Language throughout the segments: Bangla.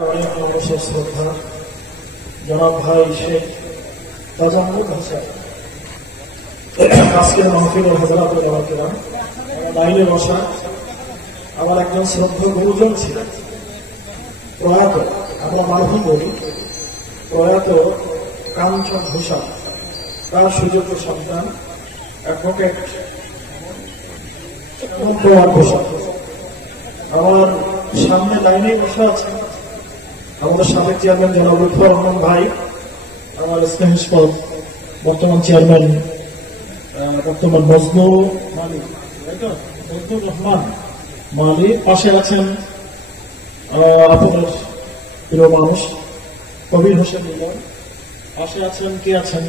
অশেষ শ্রদ্ধা জনাব ভাই শেখ তাজাম্মুল হোসেন আজকের মাহফিলের হযরত ওলামায়ে লাইনে বসা আমার একজন শ্রদ্ধা গুরুজন ছিলেন, প্রয়াত, আমরা মারহুম বলি, প্রয়াত কাঞ্চন ঘোষাল, তার সুযোগ্য সন্তান অ্যাডভোকেট ঘোষাল আমার সামনে লাইনে বসে আছে। আমাদের সাবেক চেয়ারম্যান জনাব লুৎফর রহমান ভাই, আমার স্নেহস্পদ বর্তমান চেয়ারম্যান বর্তমান মজনুর রহমান মালি, পাশে আছেন আপনাদের প্রিয় মানুষ কবির হোসেন মিলন, পাশে আছেন কে আছেন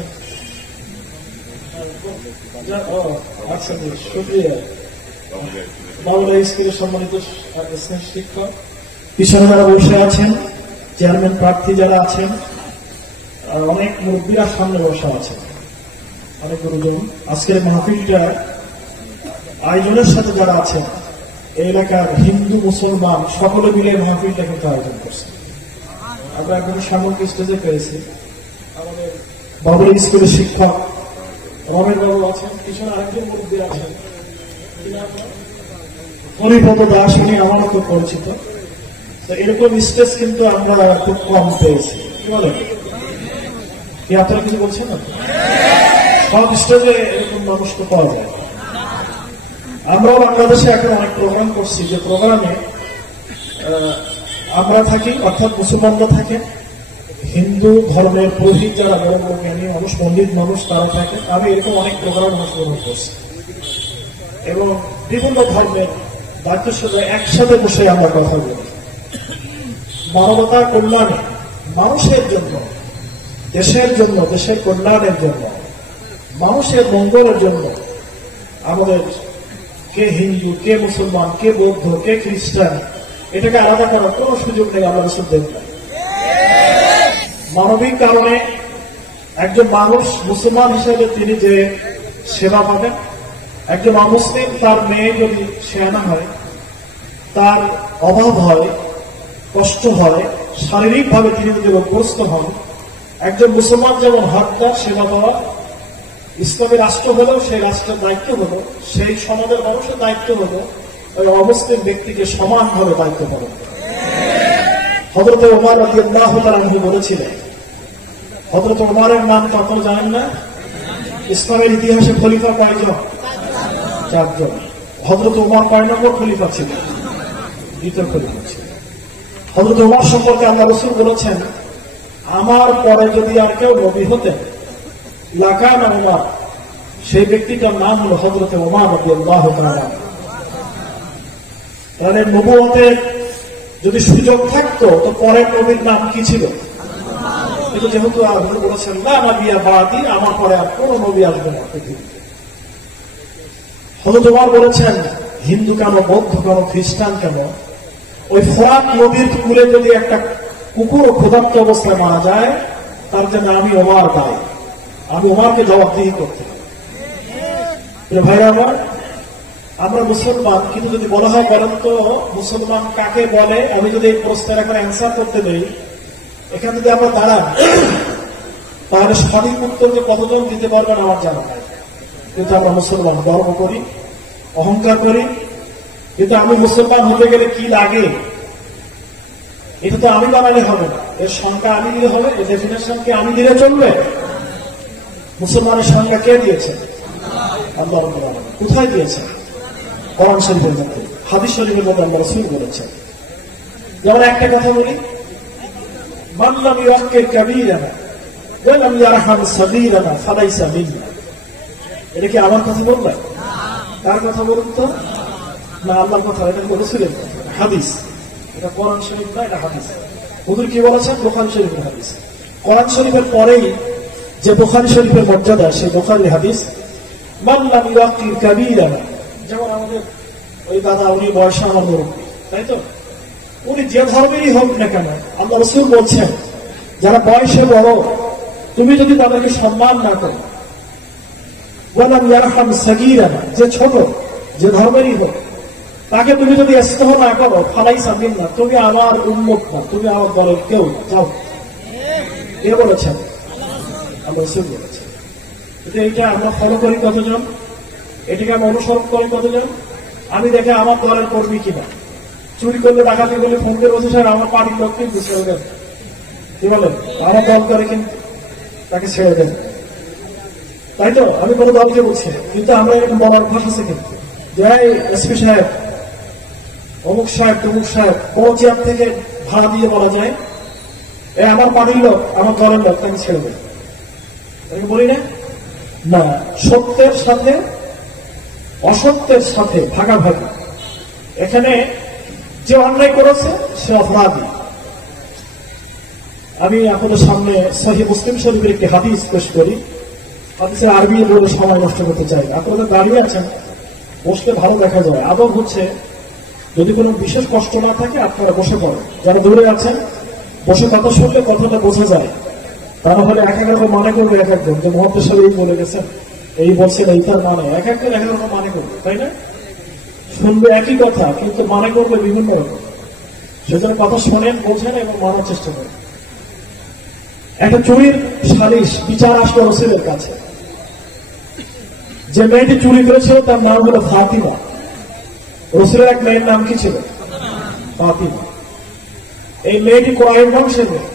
শুক্রিয়া বাংলা স্কুলের সম্মানিত শিক্ষক, পিছনে যারা বসে আছেন, চেয়ারম্যান প্রার্থী যারা আছেন, অনেক মুরব্বীরা সামনে বসে আছেন, অনেক গুরুজন। আজকের মাহফিলটা আয়োজনের সাথে যারা আছেন, এই এলাকার হিন্দু মুসলমান সকলে মিলে মাহফিলটা কিন্তু আয়োজন করছে। আমরা একদম সামগ্রিক স্টেজে পেয়েছি। আমাদের বাবুল স্কুলের শিক্ষক রমেশ বাবু আছেন, পিছনে আরেকজন মুরব্বী আছেন হরিপদ দাস, উনি আমার মতো পরিচিত। তো এরকম স্টেজ কিন্তু আমরা খুব কম পেয়েছি। কি বলেন, কি আপনারা কিছু বলছেন না? সব স্টেজে এরকম মানুষ তো পাওয়া যায়। আমরাও বাংলাদেশে এখন অনেক প্রোগ্রাম করছি, যে প্রোগ্রামে আমরা থাকি, অর্থাৎ মুসলমানরা থাকে, হিন্দু ধর্মের পুরোহিত যারা বড় বড় জ্ঞানী মানুষ, পণ্ডিত মানুষ, তারা থাকে। আমি এরকম অনেক প্রোগ্রাম অংশগ্রহণ করছি এবং বিভিন্ন ধর্মের দায়িত্বের সাথে একসাথে বসে আমরা কথা বলি। মানবতার কল্যাণে, মানুষের জন্য, দেশের জন্য, দেশের কল্যাণের জন্য, মানুষের মঙ্গলের জন্য আমাদের কে হিন্দু, কে মুসলমান, কে বৌদ্ধ, কে খ্রিস্টান, এটাকে আলাদা করার কোন সুযোগ নেই। আমরা মুসলমান মানবিক কারণে একজন মানুষ মুসলমান হিসেবে তিনি যে সেবা পাবেন, একজন অমুসলিম তার মেয়ে যদি সেয়ানা হয়, তার অভাব হয়, কষ্ট হয়, শারীরিকভাবে তিনি যদি রোগগ্রস্ত হন, একজন মুসলমান যেমন হকদার সেবা দেওয়া, ইসলামী রাষ্ট্র হলেও সেই রাষ্ট্রের দায়িত্ব হলো, সেই সমাজের মানুষের দায়িত্ব হলো ওই অমুসলিম ব্যক্তিকে সমানভাবে দায়িত্ব পালন করা। হযরত ওমর রাদিয়াল্লাহু তাআলা আনহু বলেছিলেন, হযরত ওমরের নাম তো আপনারা জানেন না, ইসলামের ইতিহাসে খলিফা কয়জন? 4 জন। হযরত ওমর কয় নম্বর খলিফা ছিলেন? 2য় খলিফা ছিলেন। হযরত ওমর সম্পর্কে আল্লাহ রাসূল বলেছেন, আমার পরে যদি আর কেউ নবী হতেন লাকানা ওমর, সেই ব্যক্তিটার নাম হলো হযরত ওমর রাদিয়াল্লাহু তাআলা। তাহলে নবুয়তের যদি সুযোগ থাকতো তো পরের নবীর নাম কি ছিল? কিন্তু যেহেতু আপনি বলেছেন লা নবিয়া বাদি, আমার পরে আর কোন নবী আসবে না পৃথিবীতে। হযরত ওমর বলেছেন, হিন্দু কেন, বৌদ্ধ কেন, খ্রিস্টান কেন, ওই ফোরাত নদীর কূলে যদি একটা কুকুর ক্ষুধার্ত অবস্থায় মারা যায়, তার জন্য আমি ওমর দায়ী, আমি ওমরকে জবাবদিহি করতে হবে। ভাইরা আমার, আমরা মুসলমান, কিন্তু যদি বলা হয় বলেন তো মুসলমান কাকে বলে, আমি যদি এই প্রশ্নের এখন অ্যান্সার করতে দেই, এখানে যদি আমরা দাঁড়ান, তাহলে সঠিক উত্তর যে কতজন দিতে পারবেন আমার জানা নাই। কিন্তু আমরা মুসলমান, গর্ব করি, অহংকার করি, কিন্তু আমি মুসলমান হতে গেলে কি লাগে এটা তো আমি বানালে হবে না, এর সংখ্যা আমি দিলে হবে, এর ডেফিনেশনকে আমি দিলে চলবে। মুসলমানের সংখ্যা কে দিয়েছে? আল্লাহ রাব্বুল আলামিন। কোথায় দিয়েছেন? কোরআন শরীফের মধ্যে, হাদিস শরীফের মধ্যে আল্লাহ রাসূল বলেছেন। যেমন একটা কথা বলি, মান লাম ইউক্কির কাবীরানা ওয়া লাম ইয়ারহাম সাগীরানা ফালাইসা মিন্না। এটা কি আমার কথা বললেন? কার কথা বলুন তো? না আল্লাহর কথা, এটা বলেছিলেন হাদিস, এটা কোরআন শরীফ না, এটা হাদিস। হুজুর কি বলেছেন? বুখারী শরীফের হাদিস। কোরআন শরীফের পরেই যে বুখারী শরীফের মর্যাদা, সেই বুখারী হাদিস, মান লাম ইউক্কির কাবীরানা। যেমন আমাদের ওই দাদা, উনি বয়সে আমার মুরব্বী, তাই তো? উনি যে ধর্মেরই হোক না কেন, আল্লাহ রাসূল বলছেন যারা বয়সে বড়, তুমি যদি তাদেরকে সম্মান না করো, ওয়া লাম ইয়ারহাম সাগীরানা, যে ছোট, যে ধর্মেরই হোক, তাকে তুমি যদি ইসলাহ না করো, ফালাই সাবিন না, তুমি আমার উম্মত না, তুমি আমার দলের কেউ যাও। কে বলেছেন? আল্লাহ রাসূল বলেছেন। কিন্তু এইটা আমরা ফলো করি কতজন? এটাকে আমরা অনুসরণ করি কতজন? আমি দেখে আমার দলের কর্মী কিনা, চুরি করলে ডাকাতি করলে ফোন করে বসে স্যার আমার পার্টির লোক কিন্তু ছেড়ে দেন, কি বলেন? আমার দল করে কিন্তু তাকে ছেড়ে দেন, তাই তো? আমি কোনো দলকে বলছি, কিন্তু আমরা এরকম বলার ভাষা আছে কিন্তু, যে এসপি সাহেব, অমুক সাহেব, তমুক সাহেব, বড় চেয়ার থেকে ভাড়া দিয়ে বলা যায় আমার পার্টির লোক, আমার দলের লোক, তাকে ছেড়ে দেন, এরকম বলি না? না, সত্যের সাথে অসত্যের সাথে ভাগাভাগি। এখানে যে অন্যায় করেছে সে অপরাধী। আমি আপনাদের সামনে সহিহ মুসলিম শরীফের একটি হাদিস পেশ করি। হাদিসের আরবি বলে সময় নষ্ট করতে চাই। আপনাদের দাঁড়িয়ে আছেন, বসলে ভালো দেখা যায়। আদব হচ্ছে যদি কোনো বিশেষ কষ্ট না থাকে আপনারা বসে পড়েন। যারা দূরে আছেন বসে কথা শুনলে কথাটা বোঝা যায়। তা না হলে এক এক মনে করবে এক একজন, যে মুহাম্মদ সাহেব এই বলে গেছেন, এই বলছেন, এই তার মানে এক একজন এক রকম মানে করবে, তাই না? শুনবে একই কথা কিন্তু মানে করবে বিভিন্ন রকম। সেজন্য কথা শোনেন, বোঝেন এবং মানার চেষ্টা করেন। একটা চুরির সালিশ বিচার আসলো রাসূলের কাছে। যে মেয়েটি চুরি করেছিল তার নাম হলো ফাতিমা। রাসূলের এক মেয়ের নাম কি ছিল? ফাতিমা। এই মেয়েটি কুরাইশ বংশের মেয়ে।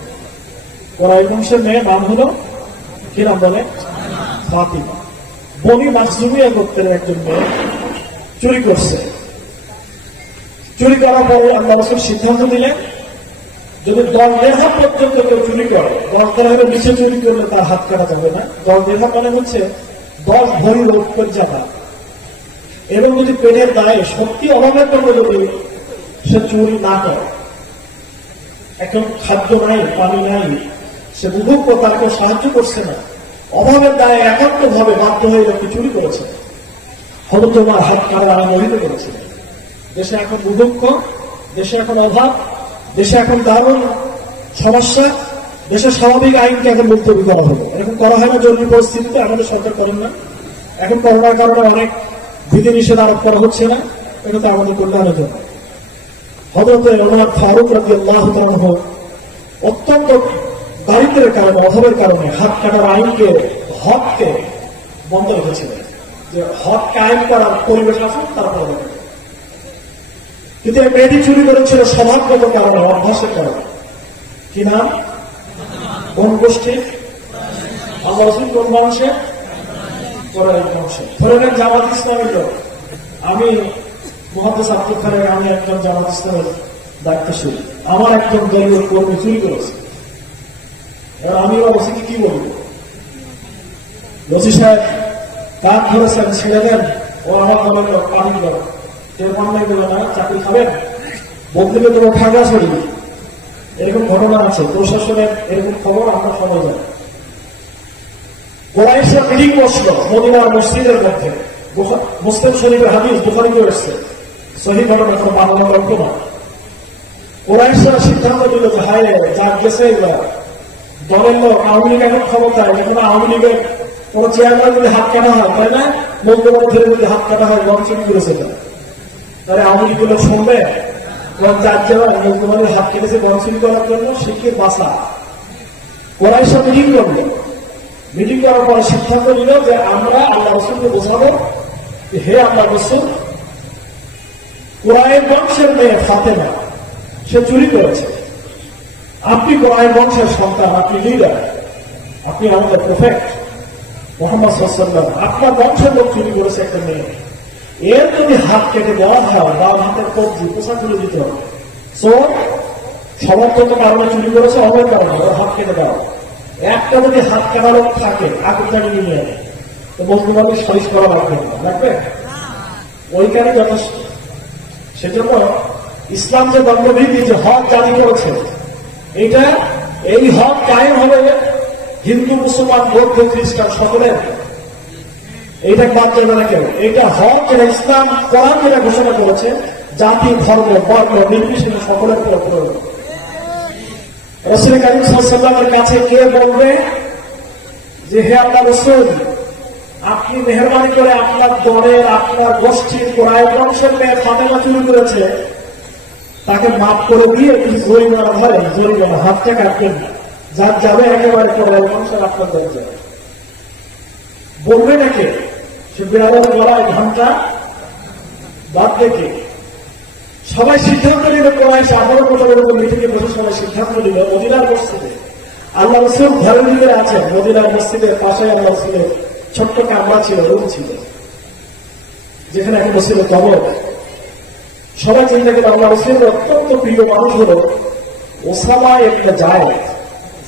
কুরাইশ বংশের মেয়ে নাম হলো কি নাম বলে? ফাতিমা। বনি মাখজুমিয়া গোত্রের একজন মেয়ে চুরি করছে। চুরি করার পরে আল্লাহ রাসূল সিদ্ধান্ত দিলেন, যদি 10 দিরহাম পর্যন্ত কেউ চুরি করে, 10 দিরহামের নিচে চুরি করলে তার হাত কাটা যাবে না। 10 দিরহাম মানে হচ্ছে 10 ভরি রৌপ্যের জায়গা। এবং যদি পেটের দায়ে সত্যি অভাবের জন্য যদি সে চুরি না করে, এখন খাদ্য নাই, পানি নাই, সে বুভুক্ষ, তার কেউ সাহায্য করছে না, অভাবের দায়ে একান্ত ভাবে বাধ্য হয়ে লোকটি চুরি করেছে, হয়তো তোমার হাত কাটা আমি মোহিত করেছি। দেশে এখন বুভুক্ষ, দেশে এখন অভাব, দেশে এখন দারুণ সমস্যা, দেশের স্বাভাবিক আইনকে এখন মুলতবি করা হলো। এরকম করা হয় না জরুরি পরিস্থিতিতে? আমাদের সরকার করেন না? এখন করোনার কারণে অনেক বিধিনিষেধ আরোপ করা হচ্ছে না? এটা তো আমাদের কল্যাণের জন্য। হযরত ওমর ফারুক রাদিয়াল্লাহু তাআলা আনহু অত্যন্ত দারিদ্র্যের কারণে, অভাবের কারণে হাত কাটার আইনকে, হককে বন্ধ রেখেছিলেন, যে হক কায়েম করার পরিবেশ আছে তারপরে। কিন্তু এই মেয়েটি চুরি করেছিল স্বভাবগত কারণে, অভ্যাসের কারণে। কি নাম? কোন গোষ্ঠী? আল্লাহ রাসূল কোন বংশে? কুরাইশ বংশে। ধরে নেন জামাত ইসলামের লোক। আমি মুহাদ্দিস আব্দুল খালেক, আমি একজন জামাত ইসলামের দায়িত্বশীল, আমার একজন দলীয় কর্মী চুরি করেছে। এবার আমি ওসিকে কি বলবো? ওসি সাহেব কাজ ধরেছেন, ছেড়ে দেন, ও আমার দলের লোক, পানির লোক, কেউ অন্যায় বলে না, চাকরি খাবেন, বলতে তোমার খাগা ছড়ি। এরকম ঘটনা আছে প্রশাসনের, এরকম খবর আমরা সবাই জানি। কুরাইশরা মিটিং বসলো মদিনার মসজিদের মধ্যে। মুসলিম শরীফের হাদিস, বুখারীতে এসেছে, সহিহ ঘটনা, কোনো বাংলা গল্প না। কুরাইশরা সিদ্ধান্ত নিল যে হায় যা গেছে দলের লোক, আওয়ামী লীগ এখন ক্ষমতায়, এখন আওয়ামী লীগের কোন চেয়ারম্যান যদি হাত কাটা হয়, তাই না? মধ্যবর্তীর যদি হাত কাটা হয়, গণ চুরি করেছে, তাহলে আওয়ামী লীগ গুলো শুনবে যার যাওয়া মধ্যবর্তী হাত কেটেছে গণ চুরি করার জন্য, শিক্ষিত বাসা। কুরাইশরা মিটিং করলো। মিটিং করার পরে সিদ্ধান্ত নিল যে আমরা আল্লাহ রাসূলকে বোঝাবো, হে আল্লাহ রাসূল, কুরাইশ বংশের মেয়ে ফাতেমা সে চুরি করেছে। আপনি কুরাইশ বংশের সন্তান, আপনি লিডার, আপনি আমাদের প্রফেট মুহাম্মদ সাল্লাল্লাহু আলাইহি ওয়াসাল্লাম, আপনার বংশের লোক চুরি করেছে একটা মেয়ে, এর যদি হাত কেটে দেওয়া হয়, বা হাতের কবজি পোশাক খুলে দিতে হবে। সো সমর্থক কারণে চুরি করেছে, অনেক কারণে ওর হাত কেটে দেওয়া। একটা যদি হাত কাটা লোক থাকে, আগুনটাকে নিয়ে নেয়, তো বলতে পারবে সালিশ করা লাগবে, ওইখানে যথেষ্ট। সেজন্য ইসলাম যে দণ্ডবিধি, যে হক জারি করেছে, এটা এই হক কায়েম হবে হিন্দু, মুসলমান, বৌদ্ধ, খ্রিস্টান সকলের। এইটা বাদ যাবে না কেউ। এটা হক যেটা ইসলাম কোরআন যেটা ঘোষণা করেছে, জাতি, ধর্ম, বর্ণ নির্বিশেষে সকলের উপর প্রয়োগ। রাসূল কারীম সাল্লাল্লাহু আলাইহি ওয়াসাল্লামের কাছে কে বলবে যে হে আল্লাহর রাসূল, আপনি মেহরবানি করে আপনার দলের আপনার গোষ্ঠীর কোরআন বংশের মেয়ে ফাতেমা চুরি করেছে, তাকে মাফ করে দিয়ে কিছু জরিমানা ধরেন, জরিমানা হাতটা কাটবেন না, যার যাবে একেবারে কোরআন বংশের আপনার দল যাবে। বলবে নাকি সে বিড়ালের গলায় ঘন্টা বাদ দেখে সবাই সিদ্ধান্ত নিল, কোরআশ 18 বছরের উপর মিটিংয়ে বসে সবাই সিদ্ধান্ত নিল মদিনার মসজিদে আল্লাহ রাসূল ঘরের ভিতরে আছেন, মদিনার মসজিদের পাশে আল্লাহ রাসূলের ছোট্ট কামরা ছিল, রুম ছিল, যেখানে এখন ছিল কবর। সবাই চিন্তা করে আল্লাহ রাসূলের অত্যন্ত প্রিয় মানুষ হল ওসামা ইবনে যায়েদ।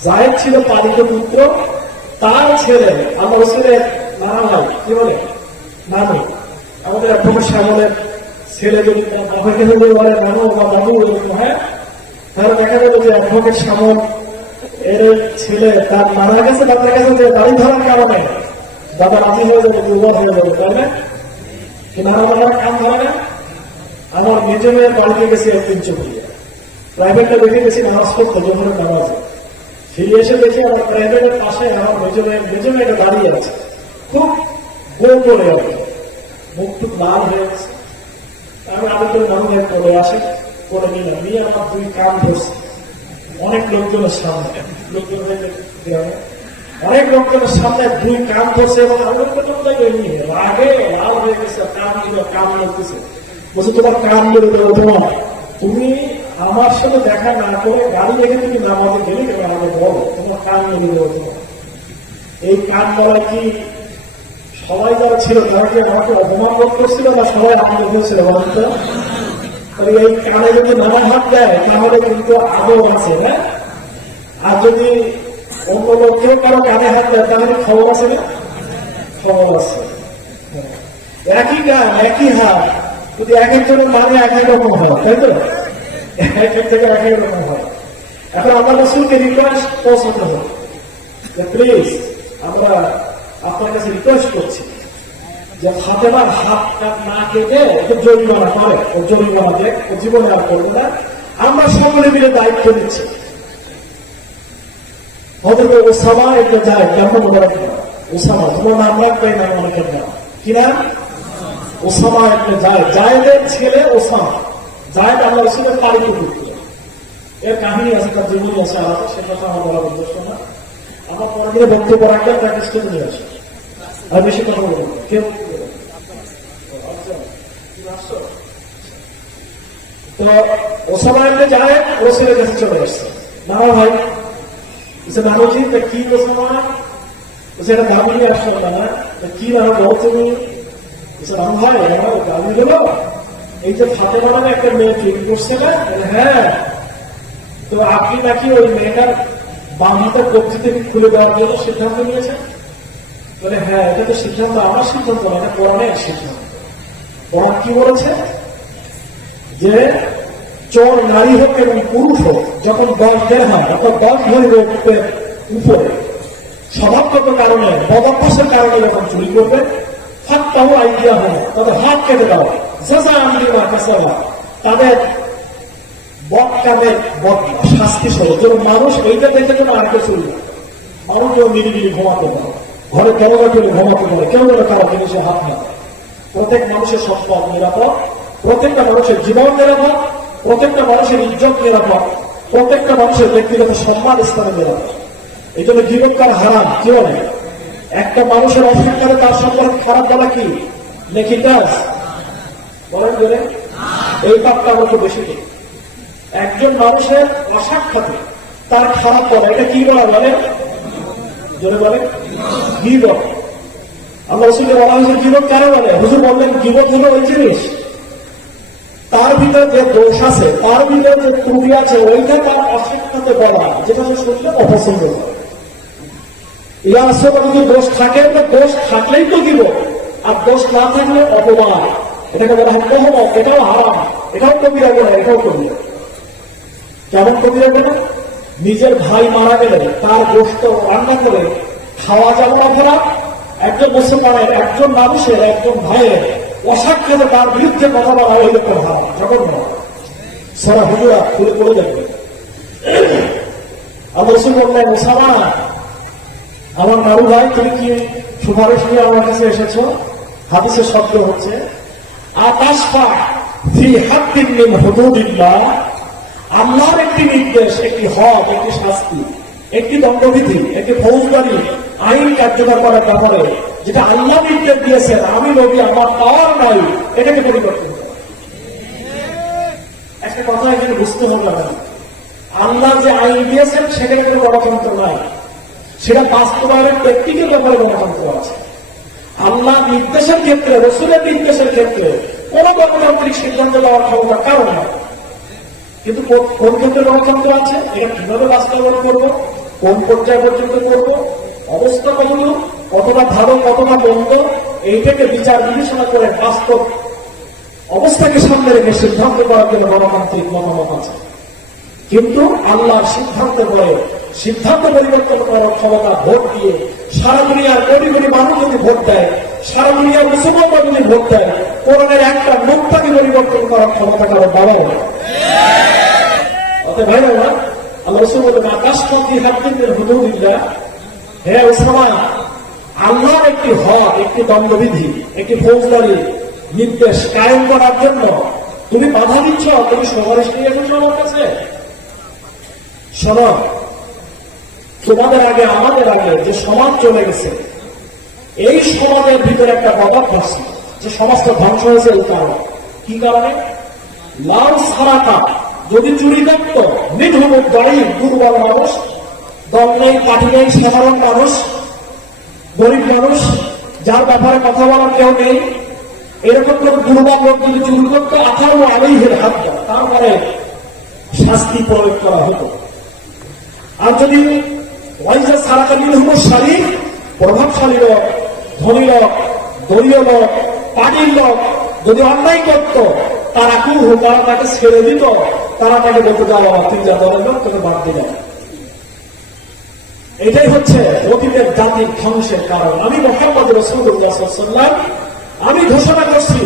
যায়েদ ছিল পালিত পুত্র, তার ছেলে আল্লাহ রাসূলের নানা ভাই, কি বলে নানু, আমাদের অ্যাডভোকেট সাহেবের ছেলে যদি বাবাকে বলে নানু বা বাবু, হ্যাঁ, তাহলে দেখা গেল যে অ্যাডভোকেট সামল এর ছেলে তার নানা কাছে দাদার কাছে যে বাড়ি ধরার কারণে দাদা রাজি হয়ে যাবে, দুর্বল হয়ে যাবে, তাই না? কি নানা বাবার কাম ধরে না? আমার মেজ মেয়ের বাড়িতে গেছি একদিন চুপিয়ে, প্রাইভেটটা দেখে গেছি নামাজ পড়তে, জোহরের নামাজে ফিরে এসে দেখি আমার প্রাইভেটের পাশে আমার মেজ মেয়েটা দাঁড়িয়ে আছে, খুব গোল করে আছে, মুখ খুব লাল হয়ে গেছে। আমি আরেকজন মানুষ পড়ে আসি, করে নিলাম, নিয়ে আমার 2 কান ধরছি অনেক লোকজনের সামনে, অনেক লোকজনের সামনে 2 কান ধরছে এবং আগে লাল হয়ে গেছে, কান লড়তেছে, বলছে তোমার কান লড়ে দেবো, তোমার তুমি আমার সাথে দেখা না করে গাড়ি রেখে তুমি নামাজে গেলে কেন আমাকে বলো, তোমার কান লড়ে দেবো তোমার। এই কান বলা কি সবাই যারা ছিল তারা কি আমাকে অপমান বোধ করছিল না সবাই আমাকে বলছিল বলুন তো? এই কানে যদি নানা হাত দেয় তাহলে কিন্তু আদব আছে, হ্যাঁ? আর যদি অন্য লোক কেউ কারো কানে হাত দেয় তাহলে খবর আছে না? খবর আছে। একই গান একই হাত, যদি এক একজনের মানে একই রকম হয়, তাই তো? এক এক থেকে একই রকম হয়। এখন আল্লাহ রাসূলকে রিকোয়েস্ট পৌঁছাতে হবে যে প্লিজ আমরা আপনার কাছে রিকোয়েস্ট করছি যে ফাতেমার হাত না কেটে একটু জরিমানা করে, ও জরিমানা দেখ, ও জীবনে আর করবে না, আমরা সকলে মিলে দায়িত্ব নিচ্ছি। হযরত ওসামা ইবনে যায়েদ, কেমন মোবারক নাম, ওসামা, তোমার নাম রাখবে না অনেকের নাম, কি নাম? ওসামা ইবনে যায়েদ। যায়েদের ছেলে ওসামা, যায়েদ আল্লাহ রাসূলের পালিত পুত্র। এর কাহিনী আছে, তার জীবনী আছে আলাদা, সে কথা আমার বলার উদ্দেশ্য না। আমার পরে বক্তব্য রাখলে তাকে স্টেজে নিয়ে আসে, আর বেশি কথা বলবো কেউ। তো ওসামা ইবনে যায়েদ রাসূলের কাছে চলে আসছে, নানা ভাই, নানুজি কি ওসামা, এটা দাবি নিয়ে আসলো না, কি নানা বল তুমি? নাম ভাই আমার দাবি গেল এই যে ফাতেমা নামে একটা মেয়ে চুরি করছে না, হ্যাঁ, তো আপনি নাকি ওই মেয়েটার বাম হাতের কবজি থেকে খুলে দেওয়ার জন্য সিদ্ধান্ত নিয়েছেন? বলে হ্যাঁ, এটা তো সিদ্ধান্ত আমার সিদ্ধান্ত না, এটা কোরআনের সিদ্ধান্ত। কোরআন কি বলেছে যে চোর নারী হোক এবং পুরুষ হোক যখন 10 বের হয়, অর্থাৎ 10 ভরির উপরে স্বভাবগত কারণে, বদভ্যাসের কারণে যখন চুরি করবে, হাতটাও আইডিয়া হয়, তাদের হাত কেটে দাও, জাযা আনবিমা কাসাবা, তাদের বদকামের শাস্তি স্বরূপ। যেন মানুষ এইটা দেখে যেন আর কেউ চুরি না, মানুষ যেন নিরিবিলি ঘুমাতে পারে, ঘরে দরজা খুলে ঘুমাতে পারে, কেউ যেন কারো জিনিসে হাত না। প্রত্যেক মানুষের সম্পদ নিরাপদ, প্রত্যেকটা মানুষের জীবন নিরাপদ, প্রত্যেকটা মানুষের ইজ্জত নিরাপদ, প্রত্যেকটা মানুষের ব্যক্তিগত সম্মান স্থানে নিরাপদ। এই জন্য গীবত করা হারাম। কি বলে? একটা মানুষের অসাক্ষাতে তার সম্পর্কে খারাপ বলা কি নেকি কাজ? বলেন বলেন, এই পাপটা আমাকে বেশি করি। একজন মানুষের অসাক্ষাতে তার খারাপ বলা, এটা কি বলা বলে? জোরে বলে গীবত। আমরা রাসূলকে বলা হয়েছে গীবত কেন বলে? হুজুর বললেন গীবত হলো ওই জিনিস তার ভিতরে যে দোষ আছে, তার ভিতরে যে ত্রুটি আছে, ওইটা তার অসাক্ষাতে বলা, যেটা সে শুনলে অপছন্দ করে। ইয়া রাসূলুল্লাহ, যদি দোষ থাকে তো দোষ থাকলেই তো দিব, আর দোষ না থাকলে অপমান, এটাকে বলা হয় তহমত। এটাও হারাম, এটাও কবিরা গুনাহ, এটাও কবিরা। কেমন কবিরা গুনাহ? নিজের ভাই মারা গেলে তার গোশত রান্না করে খাওয়া যাবে না খারাপ? একজন মুসলমানের, একজন মানুষের, একজন ভাইয়ের অসাক্ষাতে তার বিরুদ্ধে কথা বলা হইলে তো হারাম, জঘন্য। সারা হুজুরা খুলে পড়ে যাবে। আল্লাহ রাসূল বললেন, ওসামা আমার নারু ভাই, তুমি কি সুপারিশ নিয়ে আমার কাছে এসেছো? হাদিসের শব্দ হচ্ছে আতাশফা ফি হাদ্দিন মিন হুদুদিল্লাহ, আল্লাহর একটি নির্দেশ, একটি হক, একটি শাস্তি, একটি দণ্ডবিধি, একটি ফৌজদারি আইন কার্যকর করার ব্যাপারে যেটা আল্লাহ নির্দেশ দিয়েছেন, আমি নবী আমার পাওয়ার নাই, এটাকে পরিবর্তন করা। একটা কথা এখানে বুঝতে হবে না, আল্লাহ যে আইন দিয়েছেন সেখানে কোনো গণতন্ত্র নাই, সেটা বাস্তবায়নের প্র্যাকটিক্যাল ব্যাপারে গণতন্ত্র আছে। আল্লাহ নির্দেশের ক্ষেত্রে, রসুলের নির্দেশের ক্ষেত্রে কোন গণতান্ত্রিক সিদ্ধান্ত দেওয়ার ক্ষমতা কারণ নয়। কিন্তু কোন ক্ষেত্রে গণতন্ত্র আছে, এটা কিভাবে বাস্তবায়ন করবো, কোন পর্যায় পর্যন্ত করবো, অবস্থা কতদূর, কতটা ভালো কতটা মন্দ, এইটাকে বিচার বিবেচনা করে বাস্তব অবস্থাকে সামনে রেখে সিদ্ধান্ত করার জন্য গণতান্ত্রিক মতামত আছে। কিন্তু আল্লাহর সিদ্ধান্ত পরে সিদ্ধান্ত পরিবর্তন করার ক্ষমতা ভোট দিয়ে সারা দুনিয়ার কোটি কোটি মানুষ যদি ভোট দেয়, সারা দুনিয়ার মুসলমানরা যদি ভোট দেয়, কোরআনের একটা নোটটাকে পরিবর্তন করার ক্ষমতা কারণ বাবাও না। ভাই না, আল্লাহ রাসূল বলেন আকাশপথে হাদ্দিনের হুদুদিল্লাহ, হে ওসামা, আল্লাহর একটি হক, একটি দণ্ডবিধি, একটি ফৌজদারি নির্দেশ কায়েম করার জন্য তুমি বাধা দিচ্ছ, তুমি সুপারিশ নিয়ে এসেছো আমার কাছে। শোনো, তোমাদের আগে আমাদের আগে যে সমাজ চলে গেছে, এই সমাজের ভিতরে একটা বদভ্যাস, যে সমাজটা ধ্বংস হয়েছে এই কারণে। কি কারণে? লাল সারাটা যদি চুরি করত, নির্ভর দরিব দুর্বল মানুষ, দল নেই পাঠি নেই, সাধারণ মানুষ, গরিব মানুষ, যার ব্যাপারে কথা বলার কেউ নেই, এরকম কোন দুর্বল লোক যদি চুরি করতো, আঠারো আলাইহির হাত, তারপরে শাস্তি প্রয়োগ করা হতো। আর যদি ওয়াইজা সারাকা মিনহুম শারীফ, প্রভাবশালী লোক, ধনী লোক, দলীয় লোক, পার্টির লোক যদি অন্যায় করত, তারা তারা তাকে ছেড়ে দিত, তারা তাকে বলতে যাওয়া তুই যা দলের লোক, তোকে বাদ দিল। এটাই হচ্ছে অতীতের জাতির ধ্বংসের কারণ। আমি মুহাম্মদ রাসূলুল্লাহ সাল্লাল্লাহু আলাইহি ওয়াসাল্লাম আমি ঘোষণা করছি,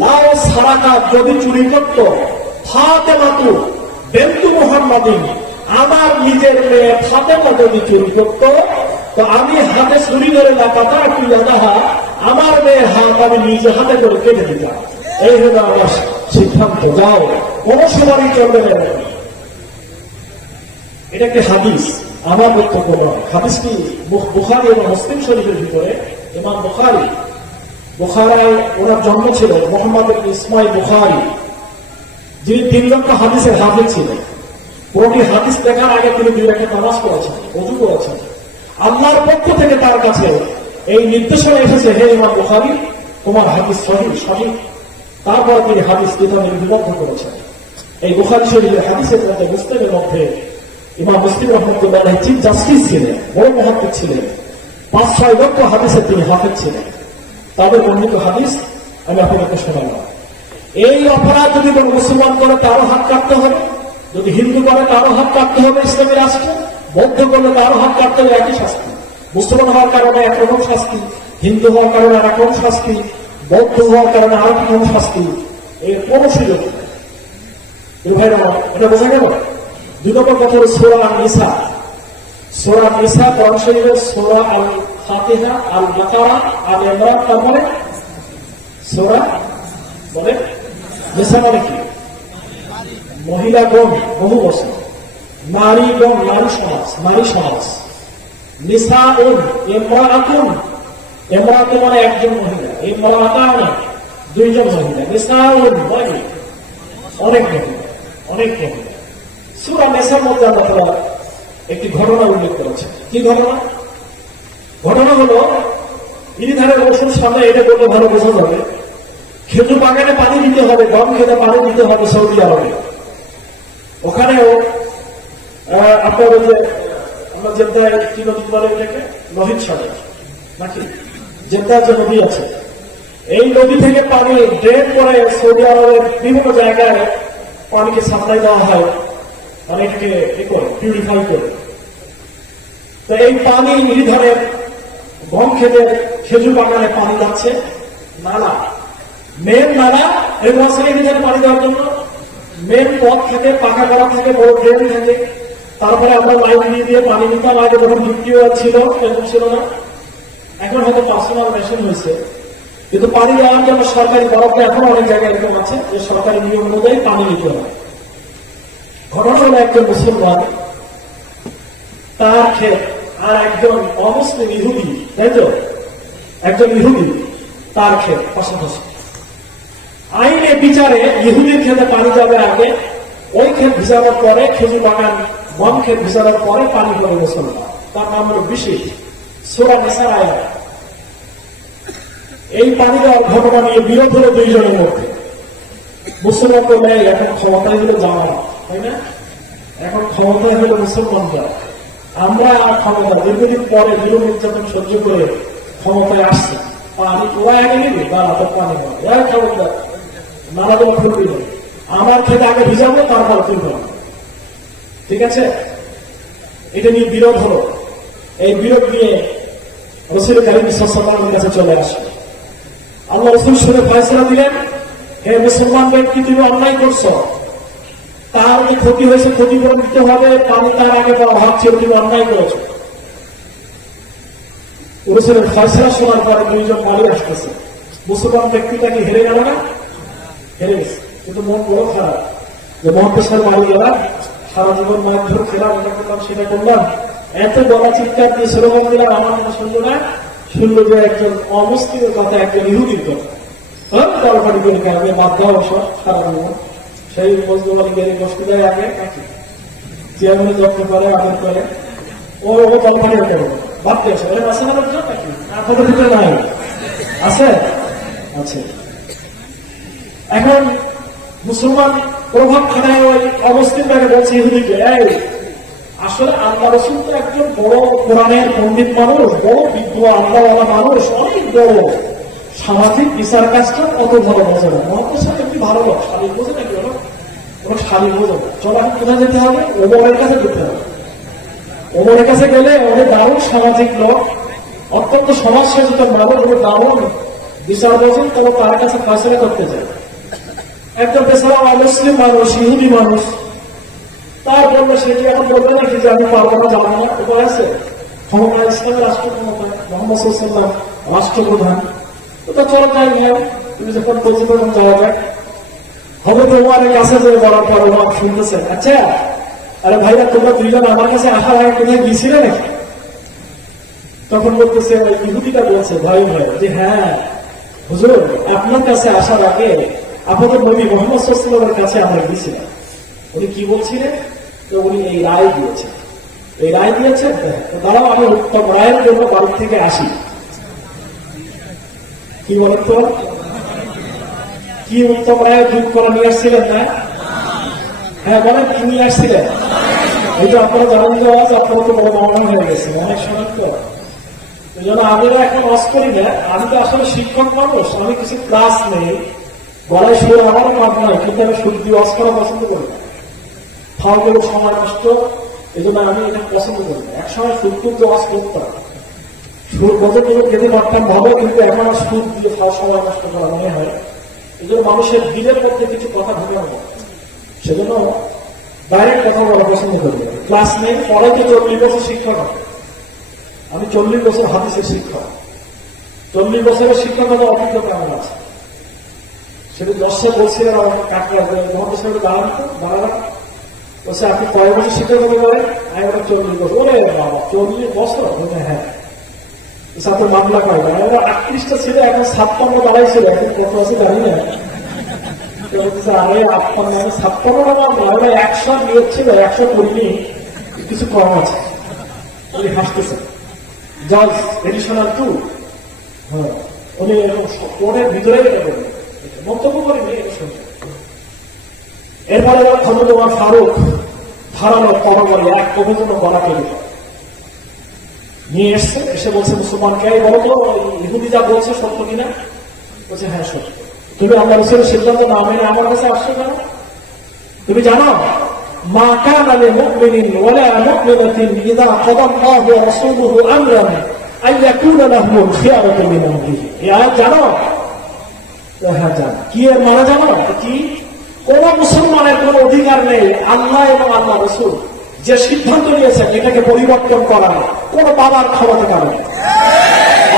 লাও সারাকা যদি চুরি করত ফাতেমাতু বিনতু মুহাম্মাদিন, আমার নিজের মেয়ে ফাতেমা যদি চুরি করত, তো আমি হাতে ছুরি ধরে লাগাতা একটু লাগাহা, আমার মেয়ের হাত আমি নিজে হাতে করে কেটে দিতাম। এই হলো আমার সিদ্ধান্ত। যাও, কোন সবারই চলবে না। এটা একটি হাদিস, আমার বক্তব্য নয়। হাদিসটি বুখারী এবং মুসলিম শরীফের ভিতরে। ইমাম বুখারী, বুখারায় ওনার জন্ম ছিল মুহাম্মদ ইবনে ইসমাইল বুখারী, যিনি 3 লক্ষ হাদিসের হাফেজ ছিলেন। পুরোটি হাদিস দেখার আগে তিনি 2 রাকাত নামাজ পড়েছেন, ওযু করেছেন। আল্লাহর পক্ষ থেকে তার কাছে এই নির্দেশনা এসেছে, হে ইমাম বুখারী, তোমার হাদিস সঠিক। তারপর তিনি হাদিস কিতাবের বিবদ্ধ করেছেন। এই বুখারী শরীফের হাদিসের মধ্যে মুসলিমের মধ্যে ইমাম মুসলিম রাহমাতুল্লাহ আলাইহি চিফ জাস্টিস ছিলেন, বড় মুহাদ্দিস ছিলেন। 5-6 লক্ষ হাদিসের তিনি হাফেজ ছিলেন। তাদের বর্ণিত হাদিস আমি আপনাদেরকে শোনালাম। এই অপরাধ যদি কোন মুসলমান করে তারও হাত কাটতে হবে, যদি হিন্দু করে তারও হাত কাটতে হবে ইসলামী রাষ্ট্রে, বৌদ্ধ করলে তারও হাত কাটতে হবে, একই শাস্তি। মুসলমান হওয়ার কারণে একরকম শাস্তি, হিন্দু হওয়ার কারণে একরকম শাস্তি, বৌদ্ধ হওয়ার কারণে আরেক রকম শাস্তি। এর কোন সুযোগ নেই। এটা বোঝা গেল। 2 নম্বর কথা হল সূরা আন-নিসা। সূরা নিসা কোরআন শরীফের সূরা আল ফাতিহা, আল বাকারা, আল ইমরান, তারপরে সূরা বলে নিসা মানে কি? মহিলাগণ, বহু বছর, নারীগণ, নারী সমাজ। নিসাউন, ইমরাআতুন, ইমরাআতু মানে একজন মহিলা, ইমরাআতান 2 জন মহিলা, নিসাউন মানে অনেক মহিলা। সূরা নিসার মধ্যে আল্লাহ একটি ঘটনা উল্লেখ করেছে। কি ঘটনা? ঘটনা হলো, ইনি ধারে রসুন সামনে, এটা বললে ভালো বোঝা যাবে। খেজুর বাগানে পানি দিতে হবে, গম খেতে পানি দিতে হবে সৌদি আরবে। ওখানেও আপনার যে আমরা জেদ্দায় কি নদী বলে এটাকে, লোহিত সাগর নাকি, জেদ্দার যে নদী আছে, এই নদী থেকে পানি ড্রেন করে সৌদি আরবের বিভিন্ন জায়গায় পানিকে সাপ্লাই দেওয়া হয়, মানে এটাকে পিউরিফাই করে। তো এই পানি নির্ধারের গম খেতে খেজুর বাগানে পানি যাচ্ছে, নালা, মেন নালা, এগুলো আছে নির্ধারে পানি দেওয়ার জন্য। মেন পথ থাকে, পাকা করা থাকে, বড় ড্রেন থাকে, তারপরে আমরা লাইন দিয়ে পানি নিতাম। আগে যখন ডিপটিও ছিল এরকম ছিল না, এখন হয়তো পার্সোনাল মেশিন হয়েছে, কিন্তু পানি দেওয়ার জন্য সরকারি বরাদ্দ এখন অনেক জায়গায় এরকম আছে যে সরকারি নিয়ম অনুযায়ী পানি নিতে হবে। ঘটনা হলো একজন মুসলমান, তার ক্ষেত আর একজন অমুসলিম ইহুদি, তাই তো, একজন ইহুদি তার ক্ষেত পাশাপাশি। আইনে বিচারে ইহুদির ক্ষেতে পানি যাবে আগে, ওই ক্ষেত ভিজানোর পরে খেজুর বাগান গম ক্ষেত ভিজানোর পরে পানি পড়ে মুসলমান। তার নাম হল বিশেষ সূরা নিসার আয়াত। এই পানি দেওয়ার ঘটনা নিয়ে বিরোধ হলো দুইজনের মধ্যে। মুসলমান তো নেই, এখন ক্ষমতায় হলো যাওয়া, তাই না? এখন ক্ষমতায় হলো মুসলমানরা, আমরা ক্ষমতা দীর্ঘদিন পরে বিরোধ নির্যাতন সহ্য করে ক্ষমতায় আসছে। পানি ওরা আগে নেবে বা তো পানি ওরা ক্ষমতা নানা দল খুলবি না, আমার খেতে আগে ভিজাবো তারপর তুলব, ঠিক আছে? এটা নিয়ে বিরোধ হলো। এই বিরোধ নিয়ে রাসূল কারীম সাল্লাল্লাহু আলাইহি ওয়াসাল্লামের কাছে চলে আসে। আল্লাহ রাসূল শুনে ফয়সালা দিলেন, হে মুসলমান ব্যক্তি, তুমি অন্যায় করছো, তার যে ক্ষতি হয়েছে ক্ষতিপূরণ দিতে হবে, পানি তার আগে পাওয়া ভাবছে তুমি অন্যায় করেছো। রাসূলের ফয়সালা শোনার পরে দুইজন মালিক আসতেছে। মুসলমান ব্যক্তিটাকে হেরে গেল না? হেরে গেছে, কিন্তু মন বড় খারাপ যে মহাপ্রসাদ মালিক এরা সারা জীবন মায়ের ধরে খেলাম, এটা করলাম সেটা করলাম, এত বড় চিৎকার দিয়ে স্লোগান দিলাম, আমার কথা শুনলো না, শুনলো যে একজন অমুসলিমের কথা, একজন ইহুদির কথা। তারপরে বাদ দেওয়া সব সারা জীবন সেই মজদুরি গেলে কষ্ট দেয় আগে চেয়ারম্যানের যত্ন করে আদর করে, ও তলফানি করে বাদ দিয়েছে। ওরা আছে না লোকজন নাকি? আপনাদের ভিতরে নাই আছে? আছে। এখন মুসলমান প্রভাব খানায় ওই অমুসলিমটাকে বলছে ইহুদিকে, এই আসলে আল্লাহ রাসূল তো একজন বড় কোরআনের পণ্ডিত মানুষ, বড় বিদ্বান আল্লাহওয়ালা মানুষ, অনেক বড় সামাজিক বিচার কাজটা কত ভালো বোঝে না। মহাত্মা সাহেব একটি ভালো লোক, শালীন বোঝে নাকি? ওরা ওরা শালীন বোঝে না। চলো এখন কোথায় যেতে হবে? ওমরের কাছে যেতে হবে। ওমরের কাছে গেলে ওদের দারুণ সামাজিক লোক, অত্যন্ত সমাজ সচেতন মানুষ, ওদের দারুণ বিচার বোঝেন, তবে তার কাছে ফয়সালা করতে যায়। একজন বেচারা অমুসলিম মানুষ, ইহুদি মানুষ, তার বললো সেটি এখন বলবে নাকি যে আমি পারবো না, জানো না? উপায় আছে? ক্ষমতা ইসলামের রাষ্ট্র ক্ষমতা, মুহাম্মদ সাল্লাল্লাহু আলাইহি ওয়াসাল্লাম রাষ্ট্রপ্রধান, ওটা চলো যাই নিয়ম, তুমি যখন বলছো তখন যাওয়া যাক। হবে তো ওমারের কাছে যে বলার পর ওমর শুনতেছেন, আচ্ছা আরে ভাইরা তোমরা দুইজন আমার কাছে আসার আগে কোথায় গিয়েছিলে নাকি? তখন বলতেছে ইহুদিটা বলছে ভাই ভাই যে হ্যাঁ হুজুর, আপনার কাছে আসার আগে আপনাদের নবী মুহাম্মদ সাল্লাল্লাহু আলাইহি ওয়াসাল্লামের কাছে আমরা গিয়েছিলাম। উনি কি বলছিলেন? তো উনি এই রায় দিয়েছেন, এই রায় দিয়েছেন, দাঁড়াও আমি উত্তম রায়ের জন্য বাড়ি থেকে আসি। কি বলেন তো? কি উত্তম রায় দুধ করা নিয়ে আসছিলেন না? হ্যাঁ বলেন, কি নিয়ে আসছিলেন? এই যে আপনারা জানেন যে আজ আপনারা তো বড় মামলা হয়ে গেছে, অনেক শোনার তো। এই জন্য আমি এখন অস করি না, আমি তো আসলে শিক্ষক মানুষ, আমি কিছু ক্লাস নেই, গলায় সুর আমার কাজ নয়, কিন্তু আমি সুর দিয়ে অস করা পছন্দ করি না। খাওয়া গেলে সময় নষ্ট, এই জন্য আমি এটা পছন্দ করি না। একসময় সুর তুলতে অস করতাম, সুর কতগুলো খেতে পারতাম ভালো, কিন্তু এখন আর সুর দিয়ে খাওয়া সময় নষ্ট করা মনে হয়। এই জন্য মানুষের দিলের মধ্যে কিছু কথা ঢুকানো হয়, সেজন্য বাইরের কথা বলা পছন্দ করি। ক্লাস নেই, পরে তো 40 বছর শিক্ষক হবে, আমি 40 বছর হাদিসের শিক্ষক, 40 বছরের শিক্ষকতা অভিজ্ঞতা আমার আছে। সেটা দশে বলছিলেন আমার কাকা মোহাম্মদ সাহেব দাঁড়ান তো, দাঁড়ালাম বলছে আপনি কয় বছর শিক্ষকতা করেন? আমি বললাম 40 বছর। ওরে বাবা 40 বছর? হ্যাঁ। সাথে মামলা করে 38টা ছিল, এখন 56 দাঁড়াইছিল, এখন কত আছে জানি না। আরে 56টা মামলা, 100 নিয়োগ ছিল, 100 করিনি, কিছু কম আছে। উনি হাসতেছেন, জাজ এডিশনাল 2, হ্যাঁ উনি কোর্টের ভিতরে মন্তব্য করেনি। এরপরে ক্ষমতা ফারুক ধারালো তরবারি এক কবিজন্য গলা কেটে নিয়ে এসছে, এসে বলছে মুসলমানকে, বলো তো ইহুদি যা বলছে সত্য কিনা? বলছে হ্যাঁ সত্য। তুমি আল্লাহ রাসূলের সিদ্ধান্ত না মেনে আমার কাছে আসছো কেন? তুমি জানো মা কানা লিলমুমিনিন ওয়ালা মুমিনাতিন ইযা কাদা আল্লাহু ওয়া রাসূলুহু আমরান আন ইয়াকুনা লাহুমুল খিয়ারাতু মিন আমরিহি। এই আয়াত জানো? হ্যাঁ জানো। কি এর মানে জানো? কি কোন মুসলমানের কোন অধিকার নেই আল্লাহ এবং আল্লাহ রাসূল যে সিদ্ধান্ত নিয়েছেন এটাকে পরিবর্তন করার কোন বাবার ক্ষমতা কারণ।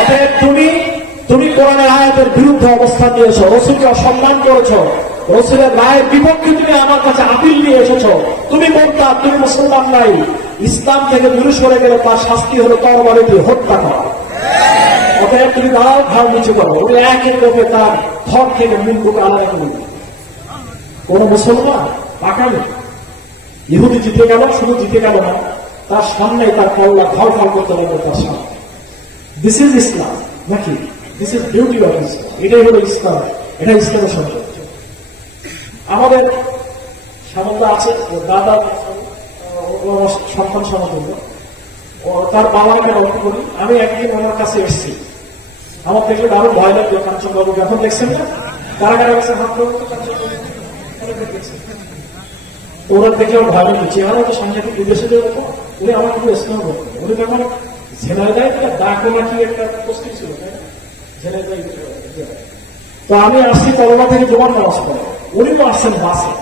অতএব তুমি কোরআনের আয়াতের বিরুদ্ধে অবস্থান নিয়েছ, রসুলকে অসম্মান করেছ, রসুলের রায়ের বিপক্ষে তুমি আমার কাছে আপিল নিয়ে এসেছ, তুমি মোরতাদ, তুমি মুসলমান নাই। ইসলাম থেকে দূরে সরে গেলে তার শাস্তি হলো তরবারি দিয়ে হত্যা করা। অতএব তুমি দাঁড়াও, ঘাড় নিচু করো, ওটা একই লোকে তার থর থেকে মুখ আলাদা করে দিবে। কোন মুসলমান পাকামি ইহুদি জিতে গেল, শুধু জিতে গেল না, তার সামনে তার কল্লা ঘর ফল করতে পারবে তার সামনে। দিস ইজ ইসলাম নাকি? This is beauty of Islam. এটাই হলো ইসলাম, এটা ইসলামের সৌন্দর্য। আমাদের সামর্থ্য আছে, দাদা সন্তান সমতুল্য, তার বাবাকে লক্ষ্য করি। আমি একদিন ওনার কাছে এসেছি, আমার দেখলে দারুণ ভয় লাগবে। কাঞ্চনবাবু যখন দেখছেন না, কারা কারা গেছে হাত ধরুন তো, কাঞ্চনবাবু ওরা দেখলে আমার ভয় লাগছে। চেহারা তো সাংঘাতিক বিদেশে যাবো, উনি আমার খুব স্নেহ করতেন। উনি তখন ঝেনাইদায় ডাকো নাকি একটা পোস্টিং ছিল, ঝেনাইদায়। তো আমি আসছি করোনা থেকে জোয়ার নামাজ পড়ে, উনি তো আসছেন বাসে।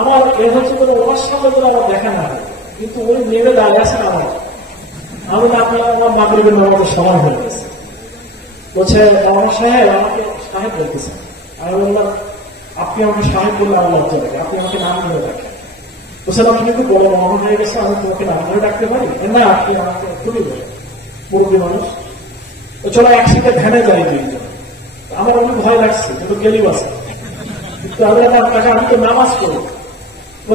আমার এ হচ্ছে ওনার সাথে করে আমার দেখা না হয়, কিন্তু উনি নেমে দাঁড়িয়ে আছেন আমার। আমি আমার মাগরিবের নামাজের সময় হয়ে গেছে। বলছে আমার সাহেব, আমাকে সাহেব বলতেছেন। আমি বললাম আপনি আমাকে সাহেব বললে আমার লজ্জা লাগে, আপনি আমাকে নাম ধরে ডাকেন। বলছেন আপনি কিন্তু বড় মানুষ হয়ে গেছে, আমি তোমাকে নাম ধরে ডাকতে পারি না? আপনি আমাকে খুবই বলেন, মুরব্বী মানুষ। তো চলো একসাথে ধ্যানে যাই দুইজন। আমার অনেক ভয় লাগছে, কিন্তু গেলিও আছে। কিন্তু আমি তো নামাজ পড়ি।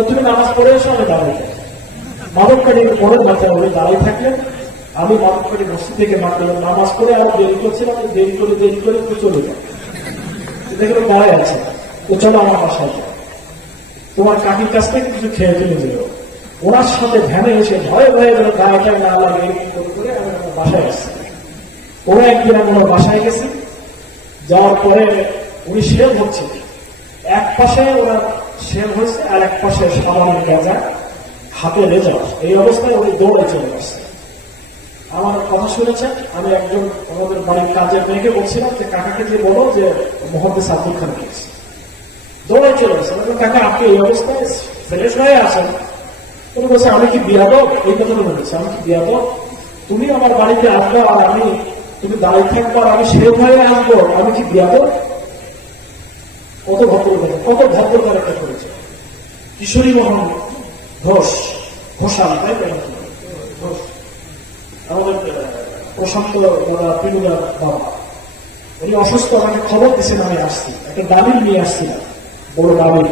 তুমি নামাজ পড়ে এসো, আমি দাঁড়িয়ে থাকি। মাদককারী পরের মাথায় উনি দাঁড়িয়ে থাকলেন, আমি মাদককারী বস্তি থেকে নামাজ পড়ে আরো দেরি করছিলাম, দেরি করে তো চলে যাই। দেখলো দাঁড়ায় আছে, তো চলো আমার বাসায় যাও, তোমার কাকির কাছ থেকে কিছু খেয়ে চলে যেল। ওনার সাথে ধ্যানে এসে ভয়ে ভয়ে যেন গায়েটাই না লাগে এরকম করে আমি আমার বাসায় আসছি। ওরা একদিন আমি ওনার বাসায় গেছি, যাওয়ার পরে উনি শেভ হচ্ছে, এক পাশে ওনার শেভ হয়েছে আর এক পাশে সাবানের গাঁজা, হাতে রেজা। এই অবস্থায় উনি দৌড়ে চলে আসছে। আমার কথা শুনেছেন, আমি একজন আমাদের বাড়ির কাজের মেয়েকে বলছিলাম যে কাকাকে যে বলো যে মোহাম্মদ আব্দুল খান গেছে, দৌড়ে চলে আসে। কাকা আপনি এই অবস্থায় ফ্রেশ হয়ে আসেন? উনি বলছে আমি কি বিয়াদব? এই কথাটা বলেছে, আমি কি বিয়াদব? তুমি আমার বাড়িতে আসবো আর তুমি দাঁড়িয়ে থাকবো আর আমি সে ভয়ে আসবো, আমি কি বিয়াদব? কত ভদ্রতার একটা করেছে। কিশোরী মোহন ঘোষাল, তাই ঘোষ, আমাদের প্রশান্ত পিলুদার বাবা, উনি অসুস্থ, আমাকে খবর দিচ্ছেন, আমি আসছি, একটা দাবির নিয়ে আসছিলাম, বড় দাবি।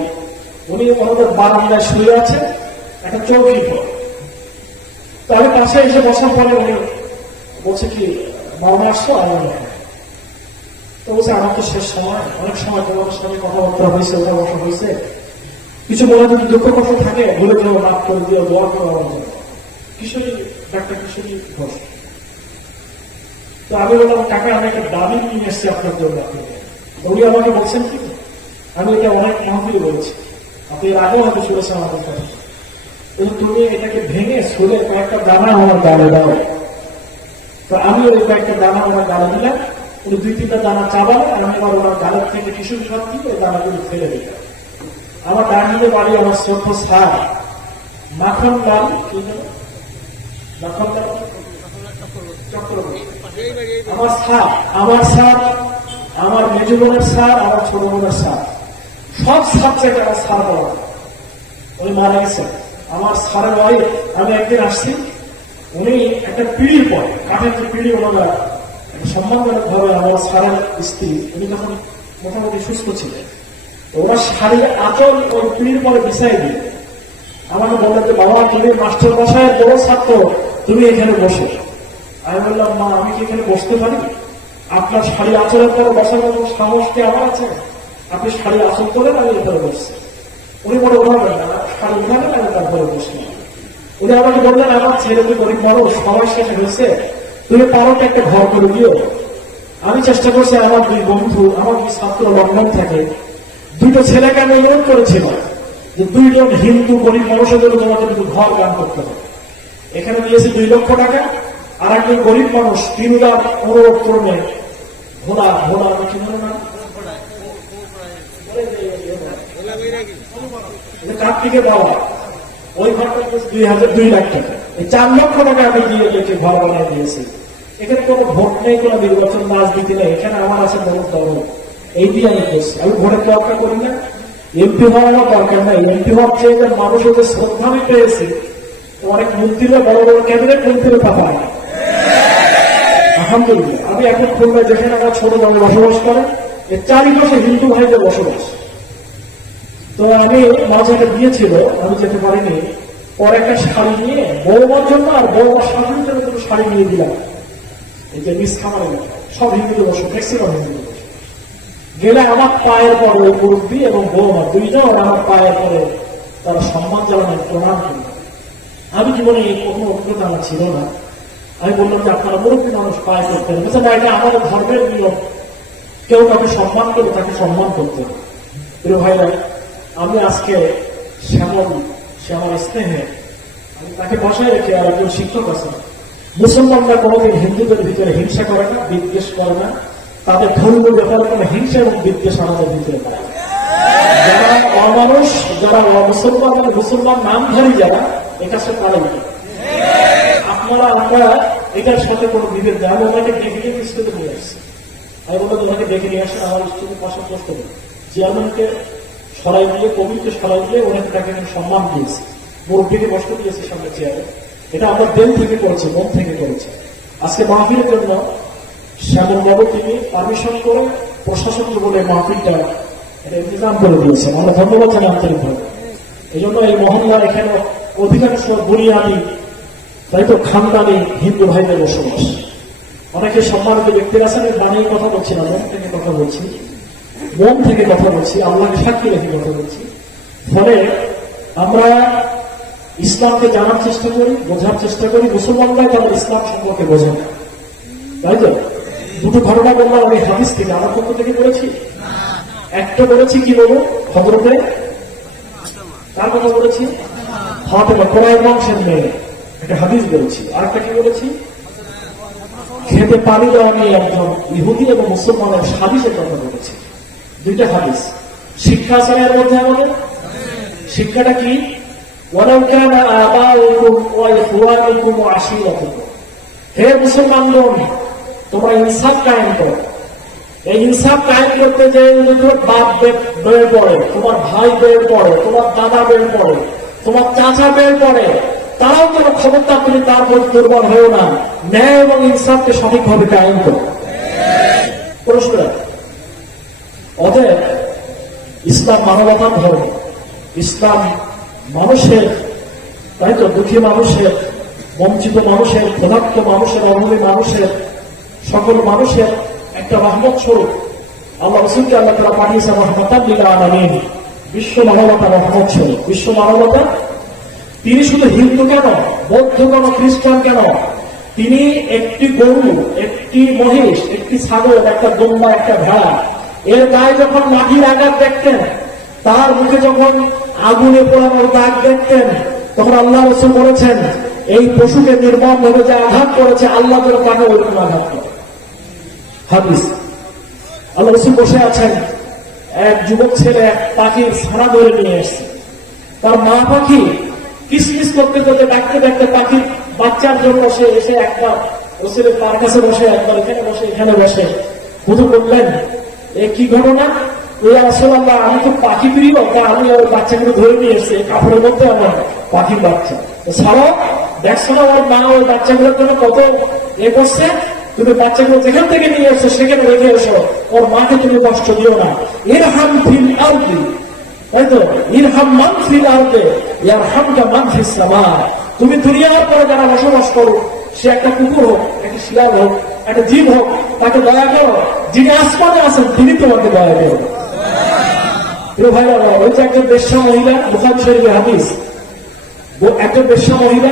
উনি আমাদের বারান্দায় শুয়ে আছে, একটা চৌকির পর। তো আমি পাশে এসে বসার পরে উনি বলছে কি মামা আসছো? তো বলছে আমার তো শেষ সময়, অনেক সময় তোমাদের সঙ্গে কথাবার্তা হয়েছে, ওটা বসা হয়েছে, কিছু বলা যদি দুঃখ কথা থাকে ভুলে যাও, মাফ করে দিও, দোয়া করে আমার জন্য। কিশোরী, ডাক্তার কিশোরী ঘোষ। তো আমি বললাম কাকা আমি একটা দাবি নিয়ে এসছি আপনার জন্য। উনি আমাকে বলছেন কি, আমি এটা অনেক মাহফিলে বলেছি, আপনি এর আগেও হয়তো শুনেছেন আমাদের কাছে, তুমি এটাকে ভেঙে শুলে কয়েকটা দানা আমার গালে দাও। তো আমি ওই কয়েকটা দানা আমার গালে দিলাম, উনি 2-3টা দানা চাবালেন, আমি আবার ওনার গালের থেকে কিশোর সব দিয়ে ওই দানাগুলো ফেলে দিলাম। আমার ডানিয়ে বাড়ি আমার শ্রদ্ধ সার মাখন লাল, মাখন লাল চক্রবর্তী, আমার সার, আমার মেজ বোনের সার, আমার ছোট বোনের সার, সব সাবজেক্ট আমার সার বলা। উনি মারা গেছেন। আমার সারের বাড়ি আমি একদিন আসছি, উনি একটা পিঁড়ির পরে, কাঠের যে পিঁড়ি, ওনারা সম্মানজনক ভাবে আমার সারের স্ত্রী, উনি তখন মোটামুটি সুস্থ ছিলেন, ওনার শাড়ির আঁচল ওই পিঁড়ির পরে বিছাই দিয়ে আমাকে বললেন যে বাবা তুমি মাস্টার মশাইয়ের বড় ছাত্র, তুমি এখানে বসে। আমি বললাম মা আমি কি এখানে বসতে পারি? আপনার শাড়ি আঁচলের পরে বসার মতো সাহস কি আমার আছে? আপনি শাড়ি আঁচল তোলেন, আমি এখানে বসছি। উনি মনে উঠাবেন না, শাড়ি উঠাবেন, আমি তারপরে বসলাম। উনি আমাকে বললেন আমার ছেলে তুই গরিব মানুষ, সবাই শেষ হয়েছে, তুমি পারোটা একটা ঘর করে দিও। আমি চেষ্টা করছি, আমার 2 বন্ধু, আমার 2 ছাত্র লন্ডন থাকে, 2টো ছেলেকে আমি অনুরোধ করেছিলাম যে 2 জন হিন্দু গরিব মানুষের জন্য তোমাকে কিন্তু ঘর গান করতে হবে। এখানে দিয়েছে 2 লক্ষ টাকা। আর একজন গরিব মানুষ 3 লাখ অনুরোধ করবে, ঘোড়া কি বলে না, কার্তিকে দেওয়া, ওই ঘরটা 2 লাখ টাকা, এই 4 লক্ষ টাকা আমি দিয়ে দেখে ঘর বানিয়ে দিয়েছি। এখানে কোনো ভোট নেই, কোনো নির্বাচন রাজনীতি নেই, এখানে আমার আছে বহুত দল, এই দিয়ে আমি করছি। আমি ভোটের দরকার করি না, এমপি হওয়ার দরকার নাই। এমপি হওয়ার চেয়ে যে মানুষের যে শ্রদ্ধা আমি পেয়েছি, অনেক মন্ত্রীরা বড় বড় ক্যাবিনেট মন্ত্রীরা তা পায় না। আলহামদুলিল্লাহ আমি এখন খুলনা যেখানে আমার ছোট দল বসবাস করে, এর চারিপাশে হিন্দু ভাইদের বসবাস। তো আমি মাঝে একটা দিয়েছিল, আমি যেতে পারিনি, পরে একটা শাড়ি নিয়ে বৌমার জন্য আর বৌমার স্বামীর জন্য দুটো শাড়ি নিয়ে দিলাম। এই যে মিস খামার সব হিন্দু বসে, ম্যাক্সিমাম হিন্দু বসে গেলে আমার পায়ের পরে ওই মুরব্বী এবং বৌমা দুইজন আমার পায়ের পরে তারা সম্মান জানানোর প্রণাম করল। আমি জীবনে এই কোনো অভিজ্ঞতা আমার ছিল না। আমি বললাম যে আপনারা মুরব্বী মানুষ পায়ে করতেন, বুঝলেন না, এটা আমাদের ধর্মের নিয়ম, কেউ তাকে সম্মান করে তাকে সম্মান করতে। প্রিয় ভাইরা, আমি আজকে সে আমার স্নেহে আমি তাকে বসায় রেখে আর একজন শিক্ষক আছে। মুসলমানরা কোনোদিন হিন্দুদের ভিতরে হিংসা করে না, বিদ্বেষ করে না, তাদের ধর্মীয় ব্যাপারে কোনো হিংসা এবং বিদ্বেষ আমাদের ভিতরে পায়। যারা অমানুষ, যারা মুসলমান মানে মুসলমান নামধারী যারা, এটা সে তারাই। আপনারা আমরা এটার সাথে কোনো বিভেদ নেই। আমি ওনাকে ডেকে নিয়ে স্কুলে নিয়ে আসছি। আমি বললাম ওনাকে ডেকে নিয়ে আসে, আমার স্কুলের পাশে প্রশ্ন করি, চেয়ারম্যানকে সরাই দিয়ে, কবিরকে সরাই দিয়ে ওনাকে তাকে সম্মান দিয়েছি, মুরব্বীকে কষ্ট দিয়েছি সামনে চেয়ারে। এটা আমরা দিল থেকে করেছি, মন থেকে করেছি। আজকে মাহফিলের জন্য শ্যামল বাবু তিনি পারমিশন করে প্রশাসনকে বলে মাহফিলটা এটা ইন্তজাম করে দিয়েছেন, আমরা ধন্যবাদ জানাই আন্তরিকভাবে। এই জন্য এই মহল্লার এখানে অধিকাংশ বুনিয়াদি, তাই তো খানদানি হিন্দু ভাইদের বসবাস। অনেকে সম্মানিত ব্যক্তির আছেন, বানিয়ে কথা বলছি না, মন থেকে কথা বলছি, মন থেকে কথা বলছি, আল্লাহকে সাক্ষী রেখে কথা বলছি। ফলে আমরা ইসলামকে জানার চেষ্টা করি, বোঝার চেষ্টা করি। মুসলমানরাই তারা ইসলাম সম্পর্কে বোঝে না, তাই তো। দুটো ঘটনা বললাম আমি হাদিস থেকে, আমার পক্ষ থেকে বলেছি। একটা বলেছি কি বলবো, হযরতে কার কথা বলেছি, ফাতেমা, কোরআন বংশের মেয়ে, একটা হাদিস বলেছি। আরেকটা কি বলেছি, খেতে পানি দেওয়া নিয়ে একজন ইহুদি এবং মুসলমানের হাদিসের কথা বলেছি। দুইটা হাদিস শিক্ষা আছে এর মধ্যে। আমাদের শিক্ষাটা কি, ওয়ালাউ কানা আবাউকুম ওয়া ইখওয়ানুকুম ওয়া আশীরাতুকুম, হে মুসলমানগণ তোমরা ইনসাফ কায়েম করো। এই ইনসাফ কায়েম করতে যে তোমার বাপ বের পড়ে, তোমার ভাই বের পড়ে, তোমার দাদা বের পড়ে, তোমার চাচা বের পড়ে, তারাও যেন খবরদার তুমি তার প্রতি দুর্বল হয়েও না, ন্যায় এবং ইনসাফকে সঠিকভাবে কায়েম করো। প্রশ্ন, অতএব ইসলাম মানবতার ধর্ম। ইসলাম মানুষের, তাই তো, দুঃখী মানুষের, বঞ্চিত মানুষের, ক্ষুধার্ত মানুষের, অভাবী মানুষের, সকল মানুষের একটা রহমত স্বরূপ। আল্লাহ রাসূলকে আল্লাহ তাআলা পাঠিয়েছেন রহমাতাল লিল আলামিন, বিশ্ব মানবতার রহমত স্বরূপ। বিশ্ব মানবতা তিনি শুধু হিন্দু কেন, বৌদ্ধ কেন, খ্রিস্টান কেন, তিনি একটি গরু, একটি মহিষ, একটি ছাগল, একটা দুম্বা, একটা ভেড়া, এর গায়ে যখন লাঠির আঘাত দেখতেন, তার মুখে যখন আগুনে পোড়ানোর দাগ দেখতেন, তখন আল্লাহ রাসূল বলেছেন এই পশুকে নির্মম ভাবে যে আঘাত করেছে, আল্লাহ যেন তাকে ওইরকম আঘাত করে। হাদিস। আল্লাহ রাসূল বসে আছেন, এক যুবক ছেলে এক পাখির ছানা ধরে নিয়ে এসছে। তার মা পাখি কিসমিস করতে করতে ডাকতে ডাকতে পাখির বাচ্চার জন্য সে এসে একবার রসুলের তার কাছে বসে, একবার এখানে বসে, এখানে বসে হুজুর বললেন, এ কি ঘটনা? ইয়া রাসূলুল্লাহ, আমি তো পাখি প্রিয়, তা আমি ওর বাচ্চাগুলো ধরে নিয়ে এসেছি, কাপড়ের মধ্যে আমার পাখির বাচ্চা। ছাড়ো, দেখছো না ওর মা ওই বাচ্চাগুলোর জন্য কত এ করছে, তুমি বাচ্চাগুলো যেখান থেকে নিয়ে এসছো সেখানে রেখে এসো, ওর মাকে তুমি কষ্ট দিও না। ইরহাম ফিল আরদি, তাই তো, ইরহাম মান ফিল আরদি ইয়ারহামকা মান ফিস সামা। তুমি দুনিয়ার পরে যারা বসবাস করো, সে একটা কুকুর হোক, একটা শিয়াল হোক, একটা জীব হোক, তাকে দয়া করো। যিনি আসমানে আছেন তিনি তোমাকে দয়া করো। প্রিয় ভাইরা, ওই যে একজন বেশ্যা মহিলা, বুখারী শরীফের হাদিস, একজন বেশ্যা মহিলা,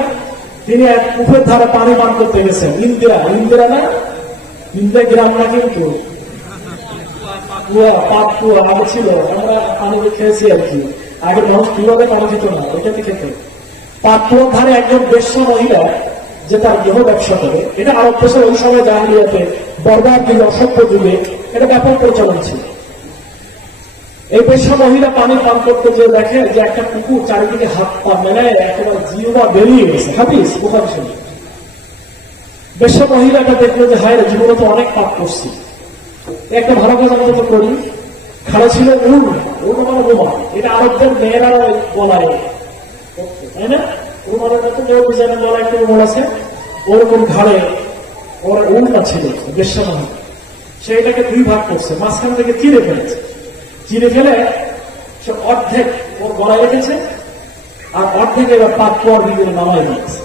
তিনি এক পুকুরের ধারে পানি পান করতে গেছেন। ইন্দিরা, ইন্দিরা না, ইন্দিরা গ্রাম না, কিন্তু পাকুয়া আগে ছিল, আমরা পানি খেয়েছি আর কি। আগে মানুষ কিভাবে পানি দিত না, এটাতে খেতে। পাকুয়ার ধারে একজন বেশ্যা মহিলা, যে তার গৃহ ব্যবসা করে, এটা আরব দেশের ওই সময় জাহিলিয়াতে, বর্বর যুগে, অসভ্য যুগে এটা ব্যাপক প্রচলন ছিল। এই বেশ্যা মহিলা পানি পান করতে যে দেখে যে একটা কুকুর চারিদিকে হাত পা মেলায় একেবারে জিহ্বা বেরিয়ে গেছে। হাদিস বুখারী শরীফ। বেশ্যা মহিলাটা দেখলো যে হায় জীবনে তো অনেক পাপ করছি, একটা ভালো কাজ আমরা তো করি। খাড়া ছিল উল মানে রুমাল, এটা আরবদের মেয়েরা বলায়, তাই না? রুমালের মতো কেউ বুঝানো বলা একটা রুমাল আছে, ওরকম ঘাড়ে ওর উলটা ছিল বেশ্যা মহিলা। সেইটাকে দুই ভাগ করছে, মাঝখান থেকে চিরে ফেলেছে। চিরে ফেলে সে অর্ধেক ওর গলায় রেখেছে, আর অর্ধেক এবার পাতকুয়ার ভিতরে নামাই দিয়েছে।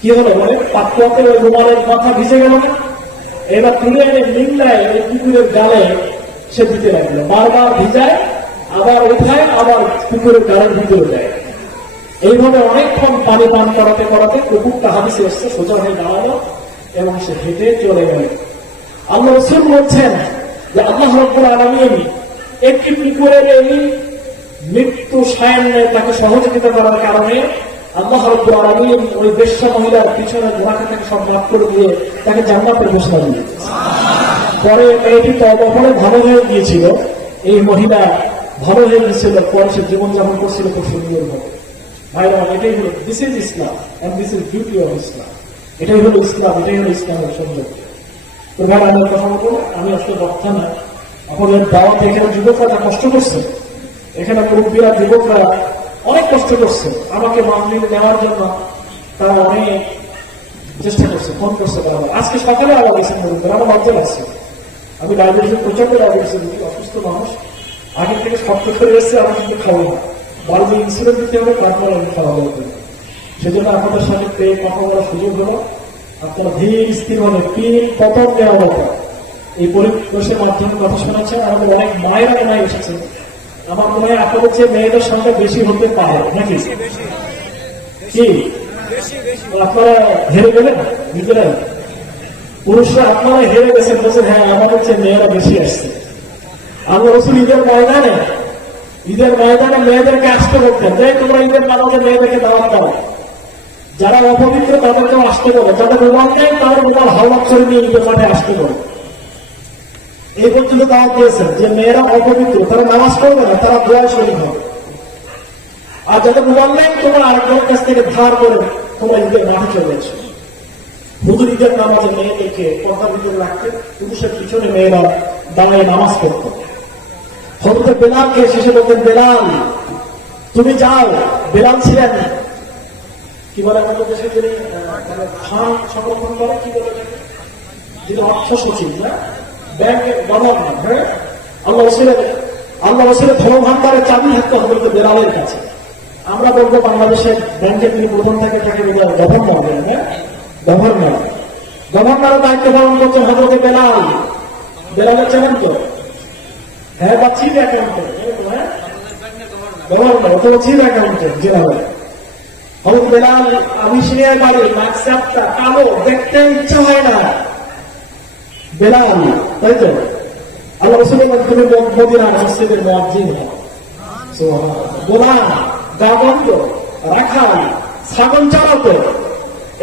কি হলো বলে, পাতকুয়াতে ওই রুমালের মাথা ভিজে গেল না, এবার তুলে এনে নিংলায় ওই কুকুরের গালে সে দিতে লাগলো। বারবার ভিজায়, আবার উঠায়, আবার কুকুরের গালের ভিতরে দেয়। এইভাবে অনেকক্ষণ পানি পান করাতে করাতে কুকুরটা হাদিসে এসছে, সোজা হয়ে দাঁড়ালো এবং সে হেঁটে চলে গেল। আল্লাহ রাসূল বলছেন যে আল্লাহ রাব্বুল আলামিন একটি কুকুরের এই মৃত্যু সায়নে তাকে সহযোগিতা করার কারণে আল্লাহ রাব্বুল আলামিন ওই বেশ্যা মহিলার পিছনে গুনাহকে তাকে সব মাফ করে দিয়ে তাকে জান্নাতের ঘোষণা দিয়েছে। পরে মেয়েটি তওবা করে ভালো হয়ে গিয়েছিল, এই মহিলা ভালো হয়ে গিয়েছিল, পরে সে জীবনযাপন করছিল খুব সুন্দরভাবে। ভাইরা, এটাই হলো this is Islam and this is beauty of Islam. এটাই হলো ইসলাম, এটাই হলো ইসলামের সৌন্দর্য। তো ভাই, আমি কথা বলবো, আমি আসলে বক্তা না। আপনাদের দাওয়াত এখানে যুবকরা কষ্ট করছে, এখানে মুরব্বীরা যুবকরা অনেক কষ্ট করছে আমাকে মাহফিলে নেওয়ার জন্য। তারা অনেক চেষ্টা করছে, ফোন করছে বারবার। আজকে সকালে আবার গেছেন মুরব্বীরা, আমার লজ্জা লাগছে। আমি ডায়াবেটিসের প্রচন্ড ডায়াবেটিস, অসুস্থ মানুষ, আগের থেকে শক্ত করে এসছে, আমার কিন্তু খাওয়া না, বাড়িতে ইনসুলিন দিতে হবে, তারপর আমি খাওয়া হবে। সেজন্য আপনাদের সাথে পেয়ে কথা বলার সুযোগ হলো। আপনারা ধীর স্থির ভাবে পিন পতন দেওয়া হতো এই পরিবেশের মাধ্যমে কথা শোনাচ্ছেন। আমাদের অনেক মায়েরা মনে এসেছেন, আমার মনে হয় আপনাদের চেয়ে মেয়েদের সংখ্যা বেশি হতে পারে নাকি? কি আপনারা হেরে গেলেন ভিতরে? পুরুষরা আপনারা হেরে গেছেন, বলছেন হ্যাঁ আমাদের চেয়ে মেয়েরা বেশি আসছে। আল্লাহ রাসূল ঈদের ময়দানে মেয়েদেরকে আসতে বলতেন, যে তোমরা ঈদের নামাজে মেয়েদেরকে দাওয়াত দাও, যারা অপবিত্র তাদেরকেও আসতে বলো, যাদের রুমাল নেই তাদের রুমাল হাওলাত করে নিয়ে ঈদের মাঠে আসতে বলো। এই পর্যন্ত দাওয়াত দিয়েছেন যে মেয়েরা অপবিত্র, তারা নামাজ পড়বে না, তারা দোয়া শরীক হবে। আর যাদের রুমাল নেই তোমরা আরেকজনের কাছ থেকে ধার করে তোমরা ঈদের মাঠে চলে এসো। হুজুর ঈদের নামাজে মেয়েদেরকে পর্দার ভিতরে রাখতে, পুরুষের পিছনে মেয়েরা দাঁড়িয়ে নামাজ পড়তো। হযরত বেলালকে শেষে বলতেন, বেলাল তুমি যাও। বেলাল ছিলেন কি বলে আমাদের দেশে যিনি খান সংরক্ষণ করে, কি বলে যিনি অর্থ সচিব, না ব্যাংকের গভর্নর। হ্যাঁ, আল্লাহ রাসূলের ধনভাণ্ডারের চাবি থাকতে হযরত বেলালের কাছে। আমরা বলবো বাংলাদেশের ব্যাংকের যিনি প্রধান থাকে তাকে গভর্নর, হ্যাঁ গভর্নরের দায়িত্ব পালন করছেন হযরত বেলাল। বেলালের চেনেন তো? হ্যাঁ, বা চিফ অ্যাকাউন্টেন্ট, হ্যাঁ গভর্নর অথবা চিফ অ্যাকাউন্টেন্ট যেভাবে। হযরত বেলাল আবিসিনিয়ার বাড়ি, নাক চাপটা কালো, দেখতে ইচ্ছা হয় না। বেলাল, তাই তো? আল্লাহ রাসূলের মাধ্যমে মদিনার মসজিদের মুয়াজ্জিন হয়। সুবহানাল্লাহ। গোলাম, গাবন্ধ, রাখাল, ছাগল চালাতো।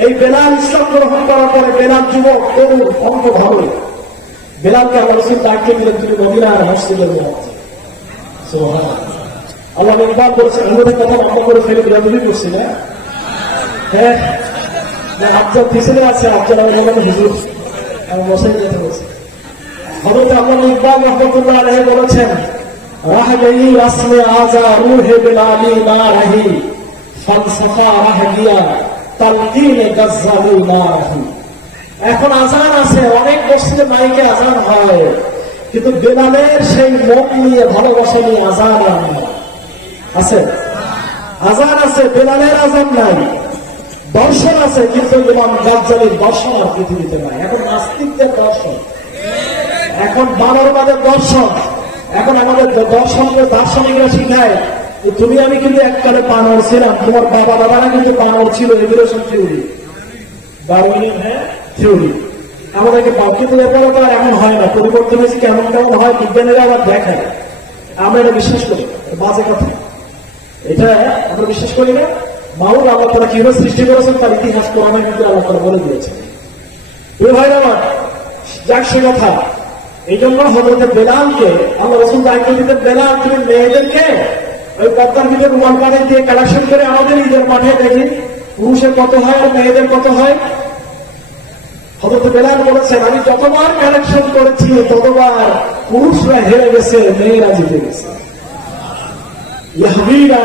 এই বেলাল ইসলাম গ্রহণ করার পরে বেলাল যুবক, তরুণ, কণ্ঠ ভালো। বেলালকে আল্লাহ রাসূল ডাকতে দিলেন, তিনি মদিনার মসজিদের মুয়াজ্জিন। সুবহানাল্লাহ। আল্লাহ ইকবাল বলেছেন, আমাদের কথা বন্ধ করে ফেলে বিরাদবি করছি না? হ্যাঁ, আফজাল পিছনে আছে, আফজাল হুজুর আমি বসে যেতে বলছি। হযরত আল্লাহ ইকবাল রাহমাতুল্লাহ আলাইহি বলেছেন, রাহ গয়ি রাসমে আজা রূহে বেলালি না রহি, ফলসফা রাহ গিয়া তালকিনে গজ্জালি না রহি। এখন আজান আছে, অনেক মসজিদে মাইকে আজান হয়, কিন্তু বেলালের সেই মন নিয়ে ভালোবাসা নিয়ে আজান আছে। আজান আছে, বেলালের আজান নাই। দর্শন আছে, কিন্তু ইমাম গাজ্জালির দর্শন আর পৃথিবীতে নাই। এখন নাস্তিকদের দর্শন, এখন বানরবাদের দর্শন, এখন আমাদের দর্শনকে দার্শনিকরা শিখায় তুমি আমি কিন্তু এককালে বানর ছিলাম, তোমার বাবা দাদারা কিন্তু বানর ছিল। এভিলেশন থিওরি, ডারউইনিয়ান থিওরি আমাদেরকে কিন্তু ব্যাপারে তো আর এমন হয় না। পরিবর্তন হয়েছে, কেমন কেমন হয় বিজ্ঞানীরা আবার দেখায়। আমরা এটা বিশ্বাস করি, বাজে কথা, এটা আমরা বিশ্বাস করি না। মানুষ আল্লাহ তারা কিভাবে সৃষ্টি করেছেন তার ইতিহাস কোরআনের মধ্যে আল্লাহ তারা বলে দিয়েছে। ভাই আমার যাক সে কথা, এই জন্য হযরত বেলালকে আল্লাহ রাসূল দায়িত্ব দিতেন, বেলাল তুমি মেয়েদেরকে ওই পদ্মার ভিতরে রুমাল বাঁধে দিয়ে কালেকশন করে আমাদের ঈদের মাঠে দেখি পুরুষের কত হয় আর মেয়েদের কত হয়। হযরত বেলাল বলেছেন আমি যতবার কালেকশন করেছি ততবার পুরুষরা হেরে গেছে, মেয়েরা জিতে গেছে। ইয়াহবিরা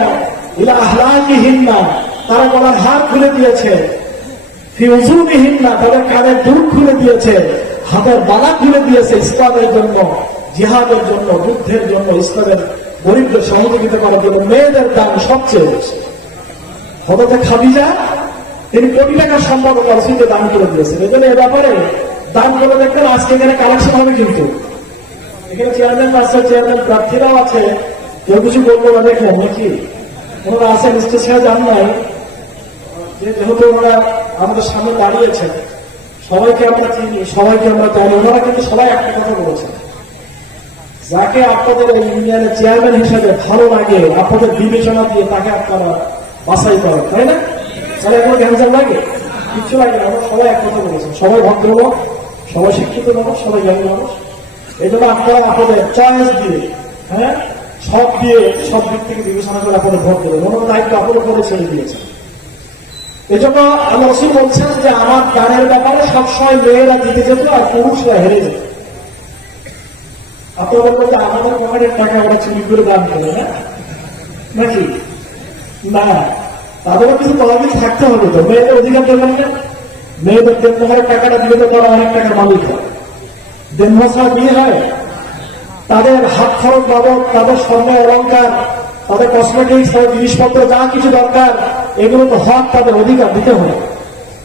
ইলা আহলাকিহিন্না, তারা গলার হার খুলে দিয়েছে, ফি উযুনিহিন্না, তাদের কানের দুল খুলে দিয়েছে, হাতের বালা খুলে দিয়েছে ইসলামের জন্য, জিহাদের জন্য, যুদ্ধের জন্য, ইসলামের গরিবদের সহযোগিতা করার জন্য। মেয়েদের দাম সবচেয়ে বেশি। হযরত খাদিজা তিনি কোটি টাকার সম্পদ রাসূলকে দান করে দিয়েছেন। এজন্য এ ব্যাপারে দান করে দেখবেন আজকে এখানে কালেকশন হবে, কিন্তু এখানে চেয়ারম্যান আছে, চেয়ারম্যান প্রার্থীরাও আছে, কেউ কিছু বলবো না দেখলেন নাকি? ওনারা আছেন, স্টেশনে যান নাই, যেহেতু ওনারা আমাদের সামনে দাঁড়িয়েছেন, সবাইকে আমরা চিনি, সবাইকে আমরা জানি, ওনারা কিন্তু সবাই একটা কথা বলেছেন, যাকে আপনাদের এই ইউনিয়নের চেয়ারম্যান হিসেবে ভালো লাগে আপনাদের বিবেচনা দিয়ে তাকে আপনারা বাছাই করেন, তাই না? তাহলে এখন গ্যাঞ্জাম লাগে? কিচ্ছু লাগে না। আমরা সবাই এক কথা বলেছেন, সবাই ভদ্রলোক, সবাই শিক্ষিত মানুষ, সবাই জ্ঞানী মানুষ। এই জন্য আপনারা আপনাদের চয়েস দিয়ে, হ্যাঁ, সব দিয়ে, সব দিক থেকে বিবেচনা করে আপনাদের ভোট দেবেন। ওনার দায়িত্ব আপনাদের উপরে ছেড়ে দিয়েছেন। এই জন্য আল্লাহ রাসূল বলছেন যে আমার দানের ব্যাপারে সবসময় মেয়েরা জিতে যেত আর পুরুষরা হেরে যেত। আপনাদের বলতে আমাদের পকেটের টাকা ওরা চুরি করে দান করে না নাকি? না, তাদেরও কিছু তহবিল থাকতে হবে তো। মেয়েদের অধিকার দেবেন না, মেয়েদের দেনমোহরের টাকাটা দিলে তো তারা অনেক টাকার মালিক হয়। দেনমোহর ছাড়া বিয়ে হয়? তাদের হাত খরচ বাবদ, তাদের স্বর্ণ অলংকার, তাদের কসমেটিক্স, তাদের জিনিসপত্র যা কিছু দরকার, এগুলো তো হক, তাদের অধিকার দিতে হবে।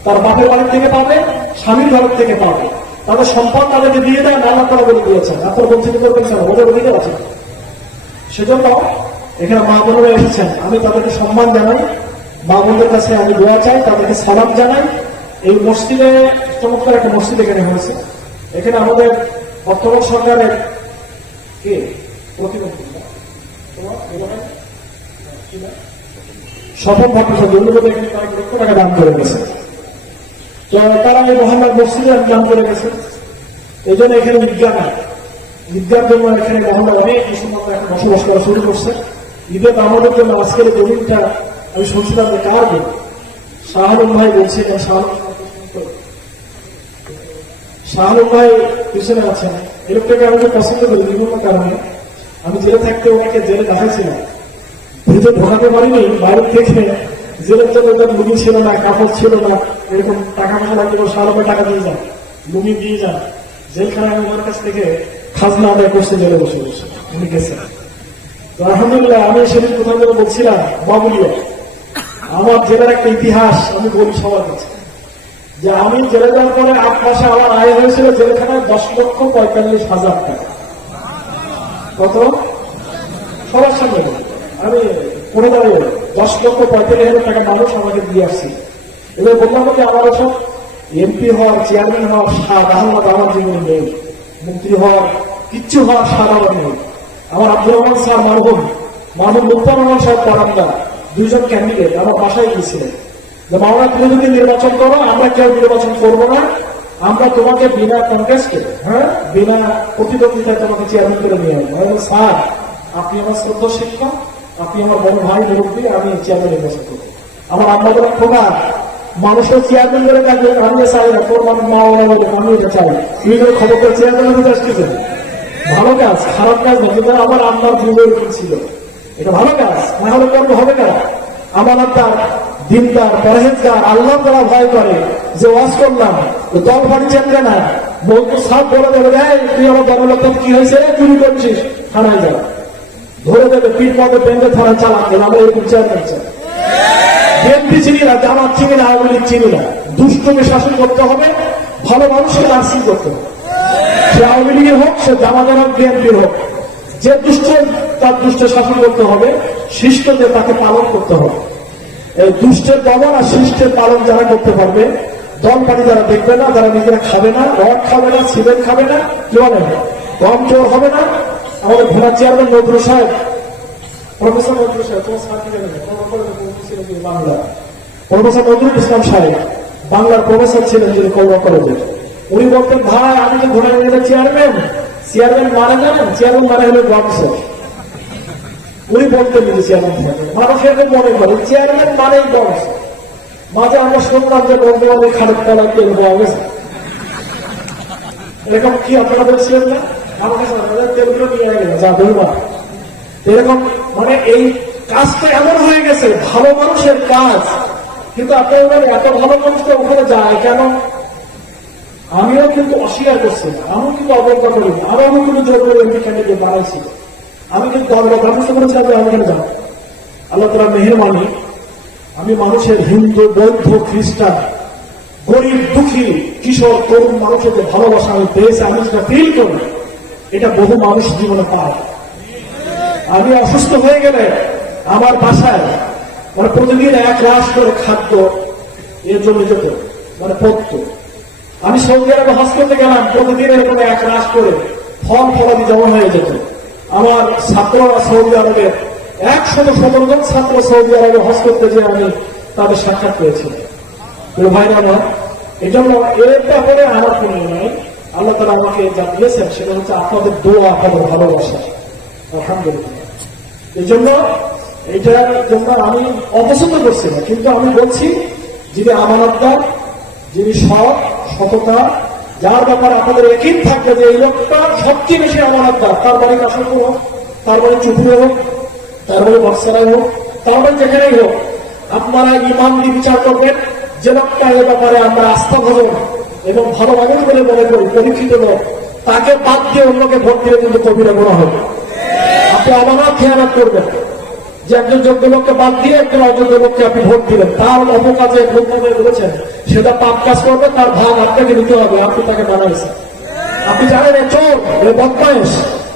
তার বাপের বাড়ির থেকে পাবে, স্বামীর ঘরের থেকে পাবে, তাদের সম্পদ তাদেরকে দিয়ে দেয়, নানা তারা বলে দিয়েছেন। আপনার বঞ্চিত করবেন কেন? ওদের অধিকার আছে। সেজন্য এখানে মা বোনেরা এসেছেন, আমি তাদেরকে সম্মান জানাই, মা বোনদের কাছে আমি দোয়া চাই, তাদেরকে সালাম জানাই। এই মসজিদে চমৎকার একটা মসজিদ এখানে হয়েছে। এখানে আমাদের বর্তমান সরকারের কে প্রতিমন্ত্রী স্বপন ভট্টাচার্য এখানে কয়েক লক্ষ টাকা দান করে গেছে। তো তারা এই মহল্লার মসজিদে দান করে গেছে। এই জন্য এখানে ঈদগাহ নাই। ঈদগার জন্য এখানে মহল্লা অনেক মুসলমান এখন বসবাস করা শুরু করছে। ঈদের আমাদের জন্য আজকের জমিনটা আমি শুনছিলাম যে কার জন্য, শাহরুখ ভাই বলছিলেন, শাহরুখ ভাই পিছনে আছেন। এই লোকটাকে আমি পছন্দ করি বিভিন্ন কারণে। আমি জেলে থাকতে ওনাকে জেলে দেখাইছিলাম, ভিতরে ঢোকাতে পারিনি, বাইরে থেকে জেলের জন্য ওদের লুঙ্গি ছিল না, কাপড় ছিল না, এরকম টাকা পয়সা লাগবে, শাহরুখের টাকা দিয়ে যান, লুঙ্গি দিয়ে যান। জেলখানে আমি ওনার কাছ থেকে খাজনা আদায় করতে জেলে বসে বসে উনি গেছেন। তো আলহামদুলিল্লাহ আমি সেদিন কোথাও যেন বলছিলাম বাবুলিয়া, আমার জেলার একটা ইতিহাস আমি বলি সবার কাছে, যে আমি জেলে যাওয়ার পরে 8 মাসে আমার আয় হয়েছিল জেলখানায় 10,45,000 টাকা। কত? সবার সামনে আমি পড়ে দাঁড়িয়ে 10,45,000 টাকা মানুষ আমাকে দিয়ে আসছি। এবার বললাম যে আমার সব এমপি হওয়ার, চেয়ারম্যান হওয়ার স্বাদ আমার জীবনে নেই, মন্ত্রী হওয়ার, কিচ্ছু হওয়ার স্বাদ আমার নেই। আমার আব্দুর রহমান স্যার, মারহুম মুক্তার রহমান সাহেব পরামদা, 2 জন ক্যান্ডিডেট আমার বাসায় গিয়েছিলেন যে মাওলানা তুমি যদি নির্বাচন করো, আমরা কেউ নির্বাচন করবো না, আমরা তোমাকে বিনা কন্টেস্টে, হ্যাঁ, বিনা প্রতিদ্বন্দ্বিতায় তোমাকে চেয়ারম্যান করে নিয়ে আসবো। স্যার আপনি আমার শ্রদ্ধা শিক্ষক, আপনি আমার বড় ভাই মুরব্বী, আমি চেয়ারম্যান নির্বাচন করবো। আমার আম্মা বলে খোকা মানুষের চেয়ারম্যান করে কাজ আমি চাই না, তোর মানুষ মা বলে আমি এটা চাই, তুই খবর করে চেয়ারম্যান হতে আসতেছে। ভালো কাজ, খারাপ কাজ না, কিন্তু আমার আম্মার যুগের ছিল এটা ভালো কাজ, না হলে কর্ম হবে না। আমার তার দিনদার, পরহেজগার, আল্লাহ তারা ভয় করে, যে ওয়াজ করলাম দল বাড়ি চেনবে না, বলতো সব বলে দেবে, তুই আমার দললোক কি হয়েছে, চুরি করছিস, থানায় যাও, ধরে দেবে, পিঠ পথে বেঁধে থানায় চালাতে। আমরা এরকম চেয়ারম্যান চাই। বিএনপি চিনি না, জামাত চিনি না, আওয়ামী লীগ চিনি না। দুষ্টকে শাসন করতে হবে, ভালো মানুষকে নার্সিং করতে হবে। সে আওয়ামী লীগের হোক, সে জামাতের হোক, বিএনপির হোক, যে দুষ্ট তার দুষ্ট শাসন করতে হবে, শিষ্টদের তাকে পালন করতে হবে। এই দুষ্টের দমন আর শিষ্টের পালন যারা করতে পারবে, দল পানি যারা দেখবে না, যারা নিজেরা খাবে না, রড খাবে না, সিমেন্ট খাবে না, কি বলে কম চোর হবে না। আমাদের ভোলা চেয়ারম্যান নজরুল সাহেব, প্রফেসর নজরুল সাহেব, বাংলা প্রফেসর নজরুল ইসলাম সাহেব বাংলার প্রফেসর ছিলেন যিনি কলমা কলেজে। উনি বলতেন, ভাই আমি তো ঘোড়া চেয়ারম্যান, চেয়ারম্যান মানে জানেন, চেয়ারম্যান মানে হলো বংশর। উনি বলতেন যে চেয়ারম্যান থাকে, মানুষ এরকম মনে করে চেয়ারম্যান মানেই বংশ। মাঝে আমরা শুনলাম যে বর্তমানে খালেদ তলায় তেল পাওয়া গেছে, এরকম কি আপনারা বলছিলেন না? আমাকে তেলগুলো নিয়ে গেল যা বলবা এরকম, মানে এই কাজটা এমন হয়ে গেছে ভালো মানুষের কাজ, কিন্তু আপনার এত ভালো মানুষটা ওখানে যায় কেন? আমিও কিন্তু অস্বীকার করছি না, আমিও কিন্তু অবজ্ঞা করি না, আমিও কিন্তু জোর করে এমপি ক্যান্ডিডেট বানাইছি, আমি কিন্তু দলগত ব্যবস্থা করেছি আমি এখানে যাবো। আল্লাহ তাআলা মেহেরবানি, আমি মানুষের হিন্দু বৌদ্ধ খ্রিস্টান গরিব দুঃখী কিশোর তরুণ মানুষের যে ভালোবাসা আমি পেয়েছি, আমি যেটা ফিল করি এটা বহু মানুষ জীবনে পায়। আমি অসুস্থ হয়ে গেলে আমার বাসায় মানে প্রতিদিন 1 লাখ করে খাদ্য এর জন্য যেত, মানে পড়তো। আমি সৌদি আরবে হজ করতে গেলাম, প্রতিদিন এরকম 1 লাখ করে ফল ফলাদি জমা হয়ে যেত। আমার ছাত্ররা সৌদি আরবের 117 জন ছাত্র সৌদি আরবে হজ করতে যে আমি তাদের সাক্ষাৎ পেয়েছি। ভাইরা আমার এই জন্য এর ব্যাপারে আমার কোনো নাই, আল্লাহ তাআলা আমাকে যা দিয়েছেন সেটা হচ্ছে আপনাদের দোয়া, আপনাদের ভালোবাসা, আলহামদুলিল্লাহ। এই জন্য এইটার জন্য আমি অপছন্দ করছি না, কিন্তু আমি বলছি যিনি আমানতদার, যিনি সততা, যার ব্যাপারে আপনাদের একই থাকবে যে এই লোকটা সবচেয়ে বেশি আমানতদার, তার বাড়ি কাশলপুর হোক, তার বাড়ি চুপুরে হোক, তার বাড়ি বক্সারায় হোক, তার বাড়ি যেখানেই হোক, আপনারা ইমান দিয়ে বিচার করবেন যে লোকটা এ ব্যাপারে আমরা আস্থা ভজন এবং ভালো মানুষ বলে মনে করি, পরীক্ষিত লোক, তাকে বাদ দিয়ে অন্যকে ভোট দিলে কিন্তু কবিরা গোনা হবে। আপনি আমানত খেয়ানত করবেন যে একজন যোগ্য লোককে বাদ দিয়ে একজন অযোগ্য লোককে আপনি ভোট দিলেন, তার অপকাজে ভোট বলেছেন সেটা পাপ কাজ করবে, তার ভাগ আপনাকে নিতে হবে, আপনি তাকে বানাইছেন। আপনি জানেন এ চোর, এ বদমাইশ,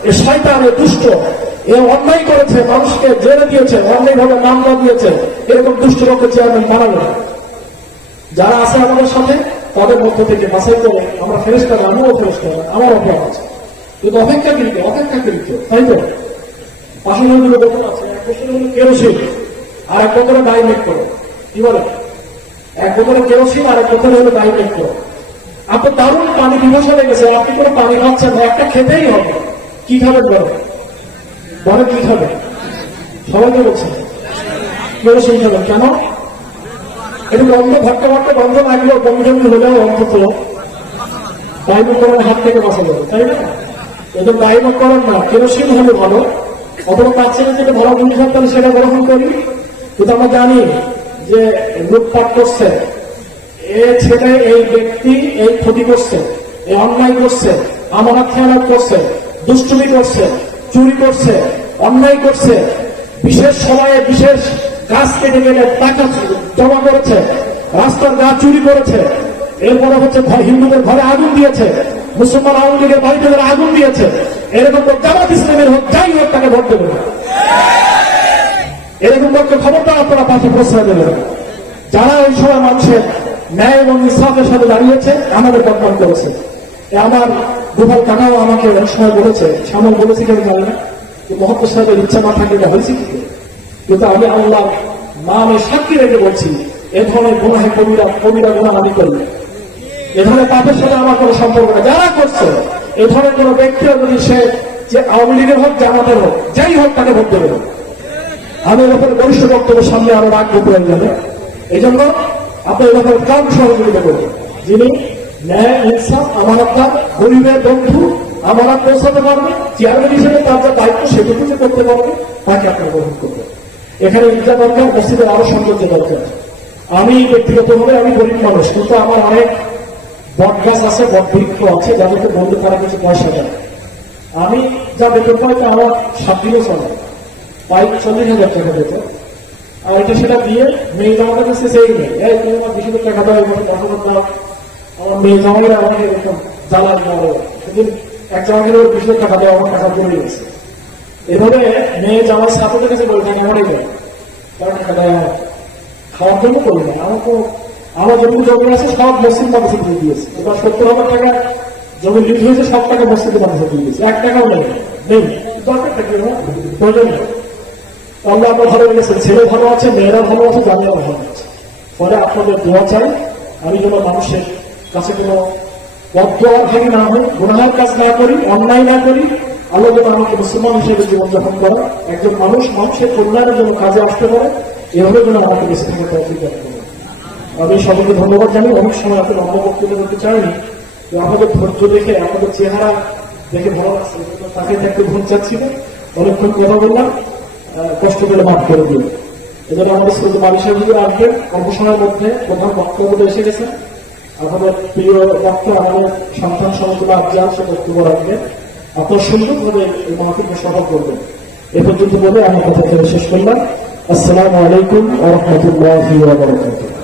এ শয়তান, এ দুষ্ট, এ অন্যায় করেছে, মানুষকে জেলে দিয়েছে, অন্যায়ভাবে মামলা দিয়েছে, এরকম দুষ্ট লোককে চেয়ারম্যান বানাবেন। যারা আছে আমাদের সাথে তাদের মধ্য থেকে বাছাই করে আমরা ফেরেশতা, আমিও ফেরেশতা, আমার অপরাধ আছে, কিন্তু অপেক্ষাকৃত তাই তো। পাশে দুটো বোতল আছে, এক বোতলে হলো কেরোসিন আর এক বোতলে ডাইমেট্রো, কি বলে? এক বোতলে কেরোসিন আর এক বোতলে হলো ডাইমেট্রো। আপনি দারুণ পানি পিপাসা লেগেছে, আপনি কোনো পানি খাচ্ছেন না, একটা খেতেই হবে, কি খাবেন বলে কি খাবেন? সবাইকে বলছেন কেরোসিন খাবেন। কেন? একটু গন্ধ ভট্টা গন্ধ লাগলেও বন্ধু হলেও অন্তত ডাইমেট্রোর হাত থেকে বাঁচা যাবে, তাই না? এদের ডাইমেট্রো না, কেরোসিন হলে ভালো। অথবা পাচ্ছেন যেটা ভালো জিনিস থাকলে সেটা গ্রহণ করি, কিন্তু আমরা জানি যে লুটপাট করছে এ ছেলে, এই ব্যক্তি এই ক্ষতি করছে, এই অন্যায় করছে, আমানত খেয়ানত করছে, দুষ্টুমি করছে, চুরি করছে, অন্যায় করছে, বিশেষ সময়ে বিশেষ গাছ কেটে গেলে টাকা জমা করেছে, রাস্তার গাছ চুরি করেছে, এরপরে হচ্ছে হিন্দুদের ঘরে আগুন দিয়েছে, মুসলমান আওয়ামী লীগের বাড়িতে আগুন দিয়েছে, এরকম জামাত ইসলামের হোক যাই হোক তাকে ভোট দেবে না। এরকম লোককে খবরটা আপনারা পাশে প্রশ্রয় দেবেন। যারা ওই সময় মানুষের ন্যায় এবং ইনসাফের সাথে দাঁড়িয়েছে, আমাদের বদনাম করেছে। আমার দুভাল কাকাও আমাকে এক সময় বলেছে, সামনে বলেছি কেন জানি না, মহব্বত সাহেবের ইচ্ছা না থাকলে এটা হয়েছে কি, কিন্তু আমি আল্লাহ নামে সাক্ষী রেখে বলছি এ ধরনের গুনাহে কবিরা গুনাহ আমি করি, এ ধরনের পাপের সাথে আমার কোনো সম্পর্ক না। যারা করছে এ ধরনের কোন ব্যক্তিও যদি সে যে আওয়ামী লীগের হোক, জামাতের হোক, যাই হোক তাকে ভোট দেবে। আমি এর ব্যাপারে বরিষ্ঠ বক্তব্যের সামনে আরো রাখবো প্রয়োজনে। এই জন্য আপনি এ ব্যাপারে কাম সহযোগিতা করবেন, যিনি ন্যায় ইনসাফ আমানতদার, গরিবের বন্ধু, আমানত পৌঁছাতে পারবে, চেয়ারম্যান হিসেবে তার যে দায়িত্ব সেটুকু যে করতে পারবে তাকে আপনার গ্রহণ করবেন। এখানে ইজ্জা দরকার, মসজিদের আরো সৌন্দর্য দরকার। আমি ব্যক্তিগতভাবে আমি গরিব মানুষ, কিন্তু আমার অনেক বট গাছ আছে, বট বৃক্ষ আছে, যাদেরকে বন্ধু তারা কিছু পয়সা দেয়। আমি যা বেতন পাই তা আমার 7 দিনও চলে, প্রায় 40,000 টাকা বেতন। আর এটা সেটা দিয়ে মেয়ে জামাটা কাছে সেই নেই, তুমি আমার 20,000 টাকা দাও, এখানে দরকার দাও। আমার মেয়ে জামাইরা আমাকে এরকম জ্বালান মারে, সেদিন এক জামাকে 20,000 টাকা দেওয়া আমার টাকা পড়ে গেছে। এভাবে মেয়ে জামাই সাথে কাছে বলে টাকা আমারই দেয়, কারণ টাকা দেয় আমার খাওয়ার জন্য করি না। আমার জমি আছে সব মসজিদ মানুষের দিয়ে দিয়েছে। এবার 70,000 টাকা জমি লিজ হয়েছে, সব টাকা মসজিদের মানুষের দিয়ে দিয়েছে, 1 টাকাও নেই, দরকার থাকবে না, প্রয়োজন নেই। আল্লাহ আপনার ভালো লেগেছে, ছেলে ভালো আছে, মেয়েরা ভালো আছে, জামিয়া ভালো আছে। ফলে আপনাদের দোয়া চাই, আমি যেন মানুষের কাছে কোনো পথভাগী না হই, গুনাহের কাজ না করি, অন্যায় না করি। আল্লাহ যেন আমাকে মুসলমান হিসেবে জীবনযাপন করা, একজন মানুষের কল্যাণের জন্য কাজে আসতে পারে, এভাবে যেন আমাকে বেঁচে থেকে তৌফিক দান করে। আমি সকলকে ধন্যবাদ জানাই। অনেক সময় আপনি লম্বা বক্তব্য করতে চাইনি, আমাদের ধৈর্য দেখে, আমাদের চেহারা দেখে ভালো লাগছে, তাকে একটু ভুল চাচ্ছিল, অনেকক্ষণ কথা বললাম, কষ্ট পেলে মাফ করে দিন। এজন্য আমাদের শ্রদ্ধেয় মালি সাহেব যদি আসবেন, অল্প সময়ের মধ্যে প্রধান বক্তব্য এসে গেছেন। আমাদের প্রিয় বক্তা, আমাদের সন্তান সমতুল্য আফজাল, সে বক্তব্য রাখবেন। আপনার সুন্দরভাবে এই মাহফিলকে সফল করবেন। এ পর্যন্ত বলে আমার কথা শেষ করলাম। আসসালামু আলাইকুম ওয়া রাহমাতুল্লাহি ওয়া বারাকাতুহু।